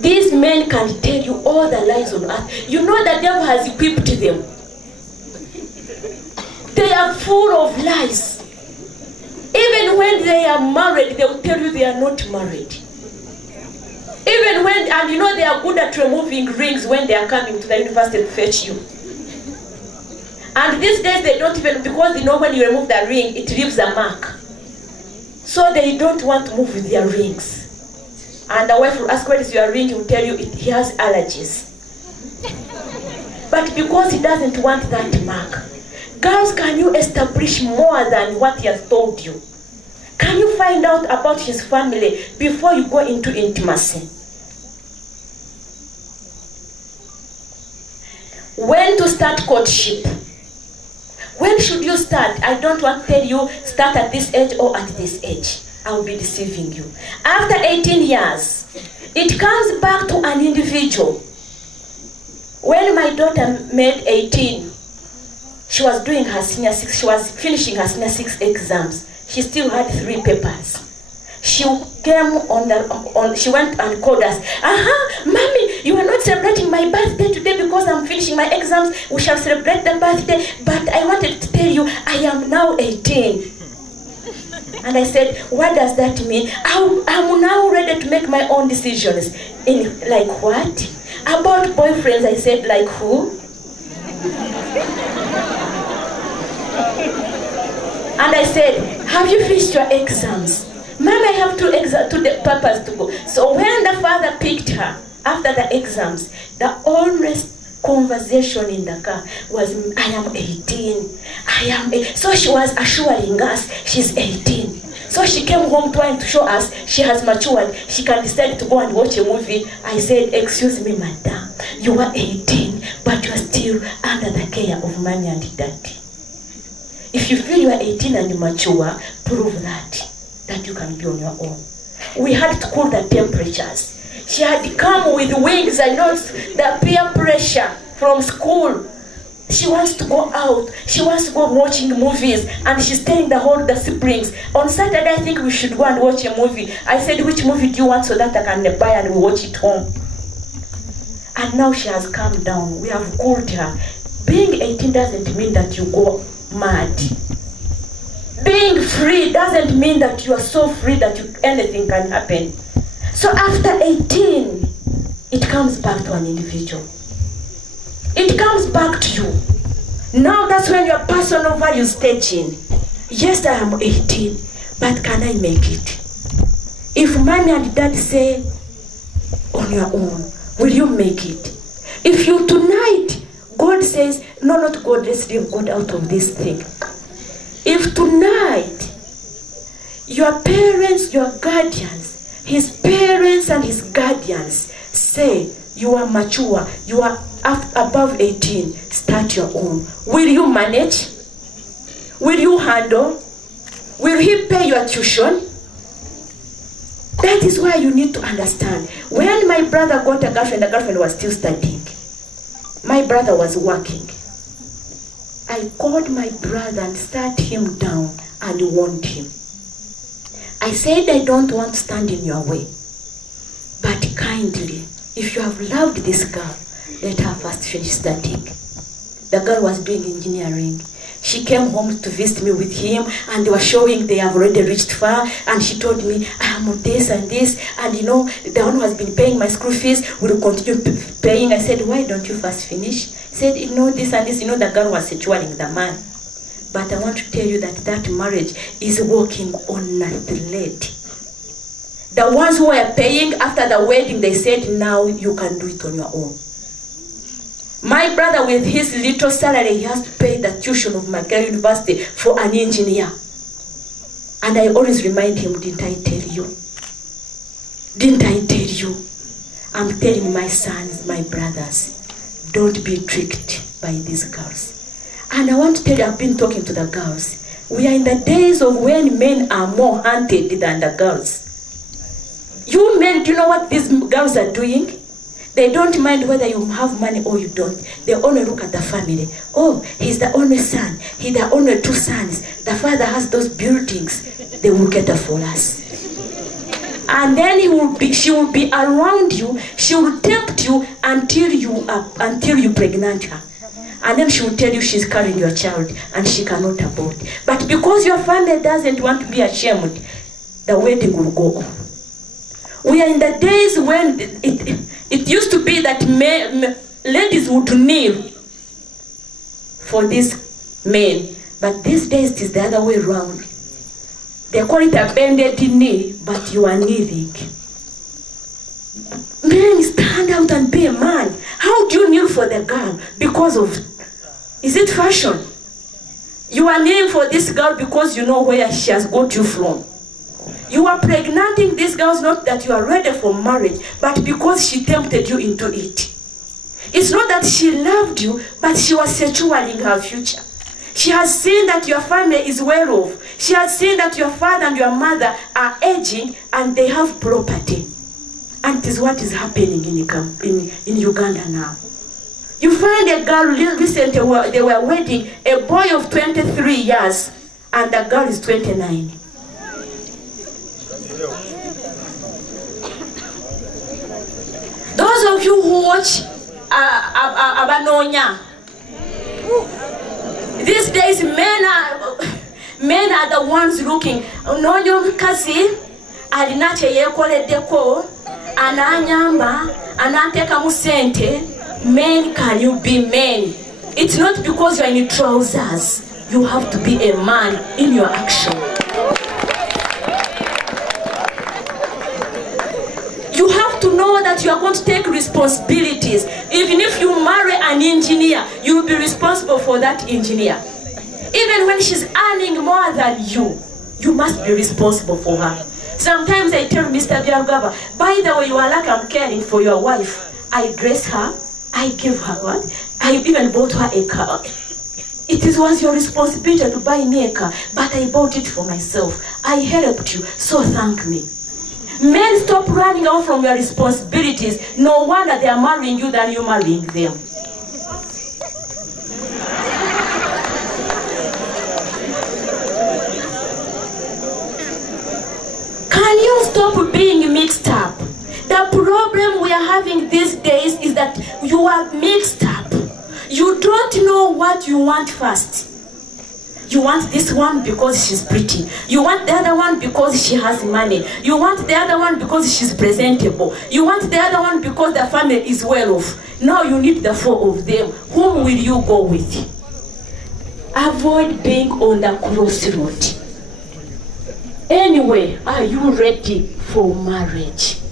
These men can tell you all the lies on earth. You know the devil has equipped them. They are full of lies. Even when they are married, they will tell you they are not married. Even when, and you know they are good at removing rings when they are coming to the university to fetch you. And these days they don't even, because they know when you remove the ring, it leaves a mark. So they don't want to move with their rings. And the wife will ask, "Where is your ring?" He will tell you he has allergies. But because he doesn't want that mark, girls, can you establish more than what he has told you? Can you find out about his family before you go into intimacy? When to start courtship? When should you start? I don't want to tell you start at this age or at this age. I will be deceiving you. After 18 years, it comes back to an individual. When my daughter made 18, she was doing her senior 6, she was finishing her senior 6 exams. She still had 3 papers. She came she went and called us. "Mommy, you are not celebrating my birthday today because I'm finishing my exams. We shall celebrate the birthday, but I wanted to tell you I am now 18. And I said, "What does that mean?" I'm now ready to make my own decisions. Like what? About boyfriends, I said, "Like who?" And I said, "Have you finished your exams?" "Mom, I have 2 papers to go." So when the father picked her after the exams, the honest conversation in the car was, "I am 18. I am 18. So she was assuring us she's 18. So she came home trying to show us she has matured. She can decide to go and watch a movie. I said, "Excuse me, madam, you are 18, but you are still under the care of mommy and daddy. If you feel you are 18 and mature, prove that you can be on your own." We had to cool the temperatures. She had come with wings and not the peer pressure from school. She wants to go out. She wants to go watching movies. And she's telling the siblings, "On Saturday, I think we should go and watch a movie." I said, "Which movie do you want so that I can buy and we watch it home?" And now she has calmed down. We have cooled her. Being 18 doesn't mean that you go mad. Being free doesn't mean that you are so free that anything can happen. So after 18, it comes back to an individual. It comes back to you. Now that's when your personal value stage in. Yes, I am 18, but can I make it? If mommy and dad say, on your own, will you make it? If you tonight, God says, no, not God, let's leave God out of this thing. If tonight, your parents, your guardians, his parents and his guardians say, you are mature, you are above 18, start your own. Will you manage? Will you handle? Will he pay your tuition? That is why you need to understand. When my brother got a girlfriend, the girlfriend was still studying. My brother was working. I called my brother and sat him down and warned him. I said, I don't want to stand in your way. But kindly, if you have loved this girl, let her first finish studying. The girl was doing engineering. She came home to visit me with him, and they were showing they have already reached far, and she told me, I am on this and this, and you know, the one who has been paying my school fees will continue paying. I said, why don't you first finish? He said, you know, this and this, you know, the girl was securing the man. But I want to tell you that that marriage is walking on a thread. The ones who were paying after the wedding, they said, now you can do it on your own. My brother, with his little salary, he has to pay the tuition of Makerere University for an engineer. And I always remind him, didn't I tell you? Didn't I tell you? I'm telling my sons, my brothers, don't be tricked by these girls. And I want to tell you, I've been talking to the girls. We are in the days of when men are more hunted than the girls. You men, do you know what these girls are doing? They don't mind whether you have money or you don't. They only look at the family. Oh, he's the only son. He's the only two sons. The father has those buildings. They will get her for us. And then she will be around you. She will tempt you until you pregnant her. And then she will tell you she's carrying your child and she cannot abort. But because your family doesn't want to be ashamed, the wedding will go on. We are in the days when it used to be that ladies would kneel for these men. But these days it is the other way around. They call it a bended knee, but you are kneeling. Men, stand out and be a man. How do you kneel for the girl? Because of, is it fashion? You are kneeling for this girl because you know where she has got you from. You are pregnanting these girls not that you are ready for marriage, but because she tempted you into it. It's not that she loved you, but she was securing her future. She has seen that your family is well off. She has seen that your father and your mother are aging and they have property. And it is what is happening in Uganda now. You find a girl, recently they were wedding a boy of 23 years and the girl is 29. Those of you who watch Abanonya, these days men are the ones looking. Nonyo kasi alinache yekoledeko ananyamba anateka musente. Men, can you be men? It's not because you're in trousers. You have to be a man in your action. You have to know that you are going to take responsibilities. Even if you marry an engineer, you will be responsible for that engineer. Even when she's earning more than you, you must be responsible for her. Sometimes I tell Mr. Byarugaba, by the way, you are like I'm caring for your wife. I dress her, I give her what? I even bought her a car. It was your responsibility to buy me a car, but I bought it for myself. I helped you, so thank me. Men, stop running out from your responsibilities. No wonder they are marrying you than you marrying them. Can you stop being mixed up? The problem we are having these days is that you are mixed up. You You don't know what you want first. You want this one because she's pretty. You want the other one because she has money. You want the other one because she's presentable. You want the other one because the family is well off. Now you need the four of them. Whom will you go with? Avoid being on the crossroad. Anyway, are you ready for marriage?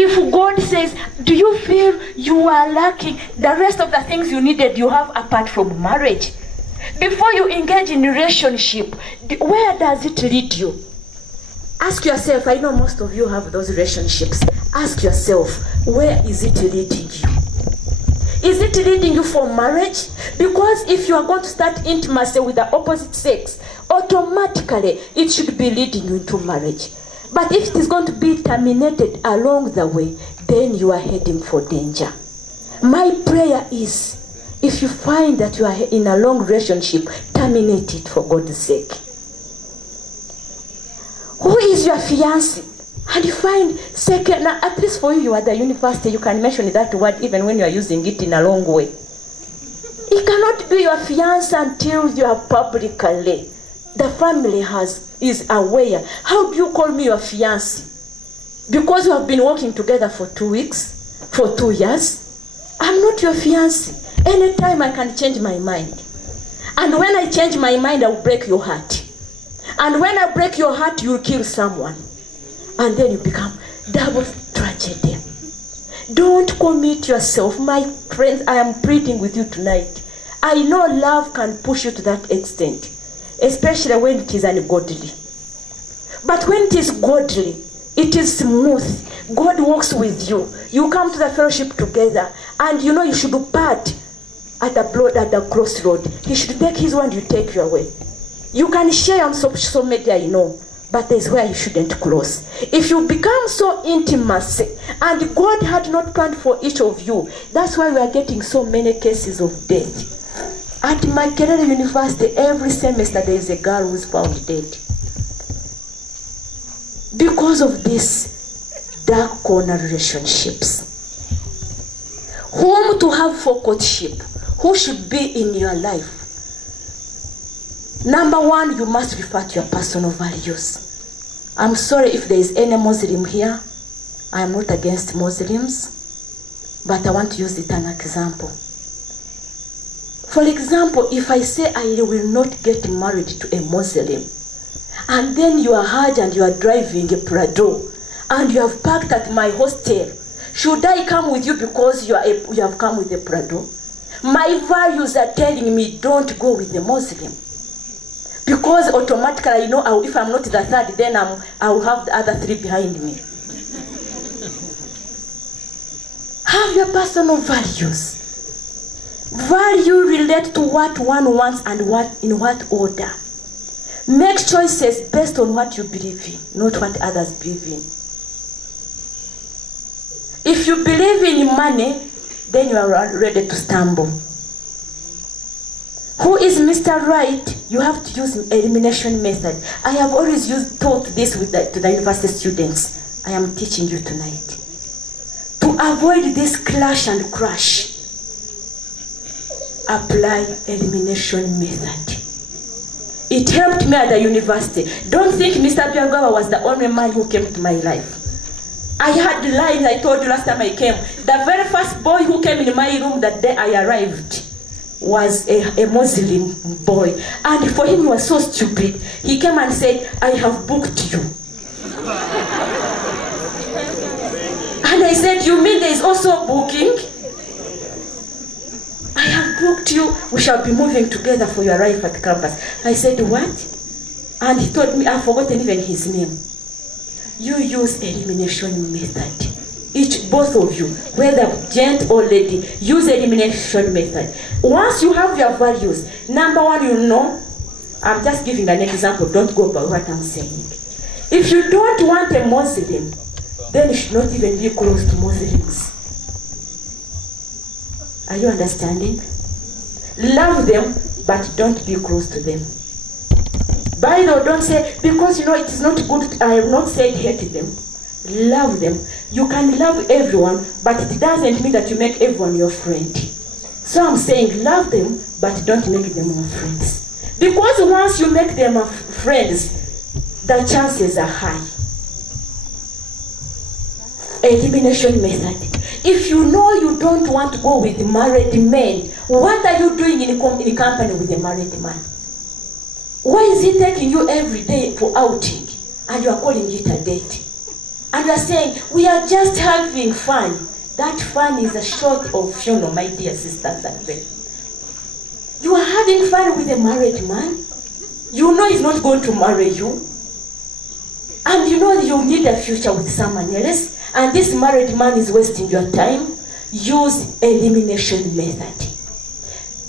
If God says, do you feel you are lacking the rest of the things you needed you have apart from marriage? Before you engage in a relationship, where does it lead you? Ask yourself, I know most of you have those relationships. Ask yourself, where is it leading you? Is it leading you for marriage? Because if you are going to start intimacy with the opposite sex, automatically it should be leading you into marriage. But if it is going to be terminated along the way, then you are heading for danger. My prayer is, if you find that you are in a long relationship, terminate it for God's sake. Who is your fiancé? And you find second, now at least for you, you are at the university, you can mention that word even when you are using it in a long way. It cannot be your fiancé until you are publicly. The family is aware. How do you call me your fiancé? Because you have been working together for 2 weeks, for 2 years? I'm not your fiancé. Anytime I can change my mind. And when I change my mind, I will break your heart. And when I break your heart, you will kill someone. And then you become double tragedy. Don't commit yourself. My friends, I am pleading with you tonight. I know love can push you to that extent, especially when it is ungodly. But when it is godly, it is smooth. God walks with you. You come to the fellowship together, and you know you should part at the crossroad. He should take his one, you take your way. You can share on social media, you know, but there's where you shouldn't cross. If you become so intimate, and God had not planned for each of you, that's why we are getting so many cases of death. At Makerere University, every semester there is a girl who is found dead. Because of these dark corner relationships. Whom to have for courtship? Who should be in your life? Number one, you must refer to your personal values. I'm sorry if there is any Muslim here. I am not against Muslims, but I want to use it as an example. For example, if I say I will not get married to a Muslim, and then you are hard and you are driving a Prado, and you have parked at my hostel, should I come with you because you have come with a Prado? My values are telling me don't go with the Muslim. Because automatically I know if I'm not the third, then I will have the other three behind me. Have your personal values. Value relate to what one wants and in what order. Make choices based on what you believe in, not what others believe in. If you believe in money, then you are ready to stumble. Who is Mr. Right? You have to use elimination method. I have always taught this to the university students. I am teaching you tonight. To avoid this clash and crash, apply elimination method. It helped me at the university. Don't think Mr. Biagawa was the only man who came to my life. I had the lines I told you last time I came. The very first boy who came in my room that day I arrived was a Muslim boy. And for him, he was so stupid. He came and said, I have booked you. And I said, you mean there is also booking? I have booked you. We shall be moving together for your arrival at campus. I said, what? And he told me, I've forgotten even his name. You use elimination method. Both of you, whether gent or lady, use elimination method. Once you have your values, number one, you know, I'm just giving an example, don't go by what I'm saying. If you don't want a Muslim, then you should not even be close to Muslims. Are you understanding? Love them, but don't be close to them. By the way, don't say, because you know it is not good, I have not said hate them. Love them. You can love everyone, but it doesn't mean that you make everyone your friend. So I'm saying love them, but don't make them your friends. Because once you make them friends, the chances are high. Elimination method. If you know you don't want to go with married men, what are you doing in company with a married man? Why is he taking you every day for outing and you are calling it a date? And you are saying, we are just having fun. That fun is a short of funeral, my dear sisters and friends. You are having fun with a married man. You know he's not going to marry you. And you know you need a future with someone else. And this married man is wasting your time. Use elimination method.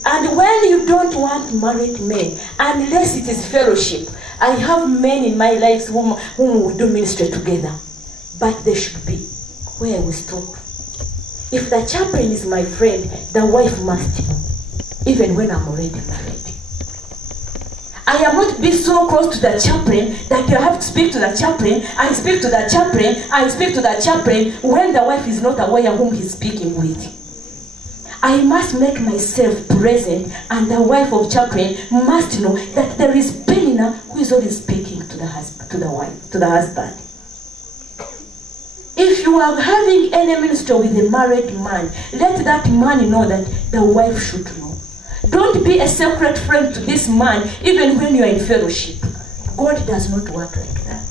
And when you don't want married men, unless it is fellowship, I have men in my life whom we do ministry together. But they should be where we stop. If the chaplain is my friend, the wife must know, even when I'm already married. I am not be so close to the chaplain that you have to speak to the chaplain. I speak to the chaplain. I speak to the chaplain when the wife is not aware whom he's speaking with. I must make myself present, and the wife of chaplain must know that there is Penina who is always speaking to the husband, to the wife, to the husband. If you are having any ministry with a married man, let that man know that the wife should know. Don't be a secret friend to this man even when you are in fellowship. God does not work like that.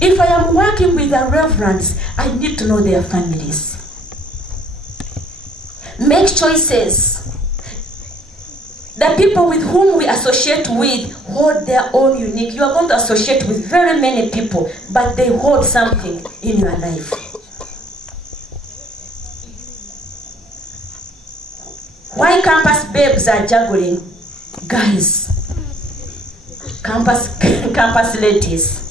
If I am working with the reverends, I need to know their families. Make choices. The people with whom we associate with hold their own unique. You are going to associate with very many people, but they hold something in your life. Why campus babes are juggling? Guys, campus ladies.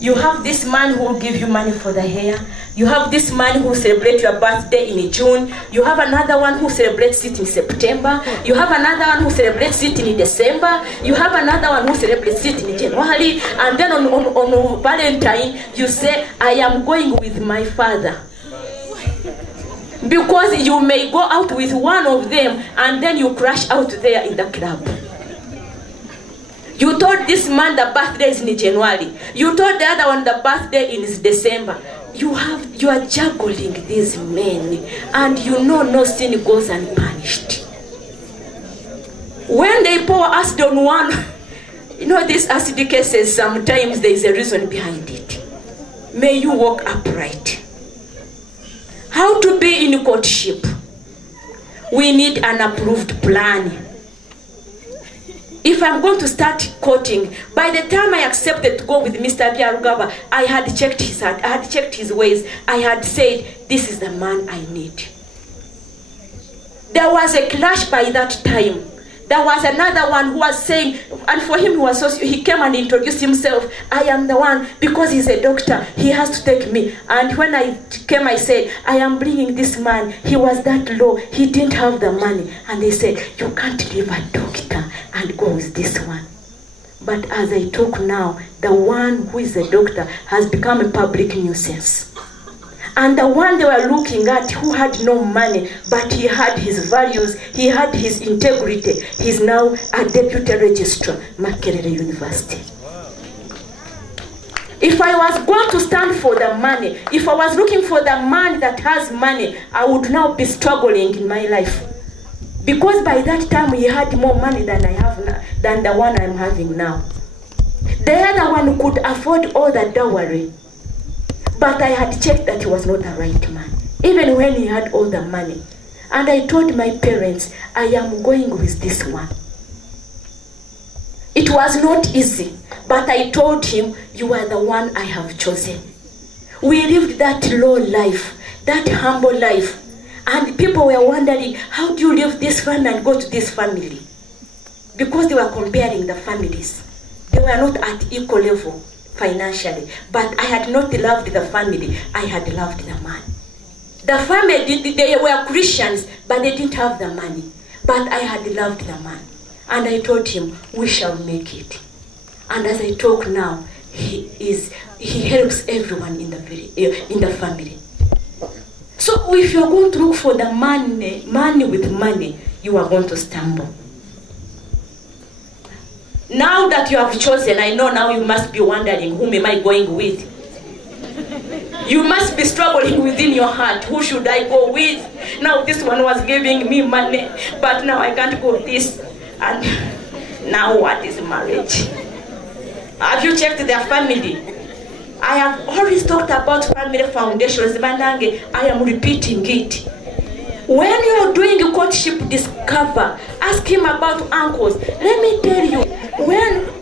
You have this man who will give you money for the hair. You have this man who celebrates your birthday in June. You have another one who celebrates it in September. You have another one who celebrates it in December. You have another one who celebrates it in January. And then on Valentine, you say, I am going with my father. Because you may go out with one of them and then you crash out there in the club. You told this man the birthday is in January. You told the other one the birthday is December. You are juggling these men, and you know no sin goes unpunished. When they pour acid on one, you know these acid cases, sometimes there is a reason behind it. May you walk upright. How to be in courtship? We need an approved plan. If I'm going to start courting, by the time I accepted to go with Mr. Byarugaba, I had checked his heart, I had checked his ways, I had said, this is the man I need. There was a clash by that time. There was another one who was saying, and for him he came and introduced himself, I am the one, because he's a doctor, he has to take me. And when I came, I said, I am bringing this man, he was that low, he didn't have the money. And they said, you can't leave a doctor and go with this one. But as I talk now, the one who is a doctor has become a public nuisance. And the one they were looking at who had no money, but he had his values, he had his integrity, he's now a deputy registrar, Makerere University. If I was going to stand for the money, if I was looking for the man that has money, I would now be struggling in my life. Because by that time he had more money than I have now, than the one I'm having now. The other one could afford all the dowry. But I had checked that he was not the right man, even when he had all the money. And I told my parents, I am going with this one. It was not easy, but I told him, you are the one I have chosen. We lived that low life, that humble life. And people were wondering, how do you leave this family and go to this family? Because they were comparing the families. They were not at equal level financially. But I had not loved the family, I had loved the man. The family, they were Christians, but they didn't have the money. But I had loved the man. And I told him, we shall make it. And as I talk now, he helps everyone in the family. So So if you're going to look for the money with money, you are going to stumble. Now that you have chosen, I know now you must be wondering, whom am I going with? You must be struggling within your heart. Who should I go with? Now this one was giving me money, but now I can't go with this. And now what is marriage? Have you checked their family? I have always talked about family foundations. I am repeating it. When you are doing a courtship discover, ask him about uncles. Let me tell you, when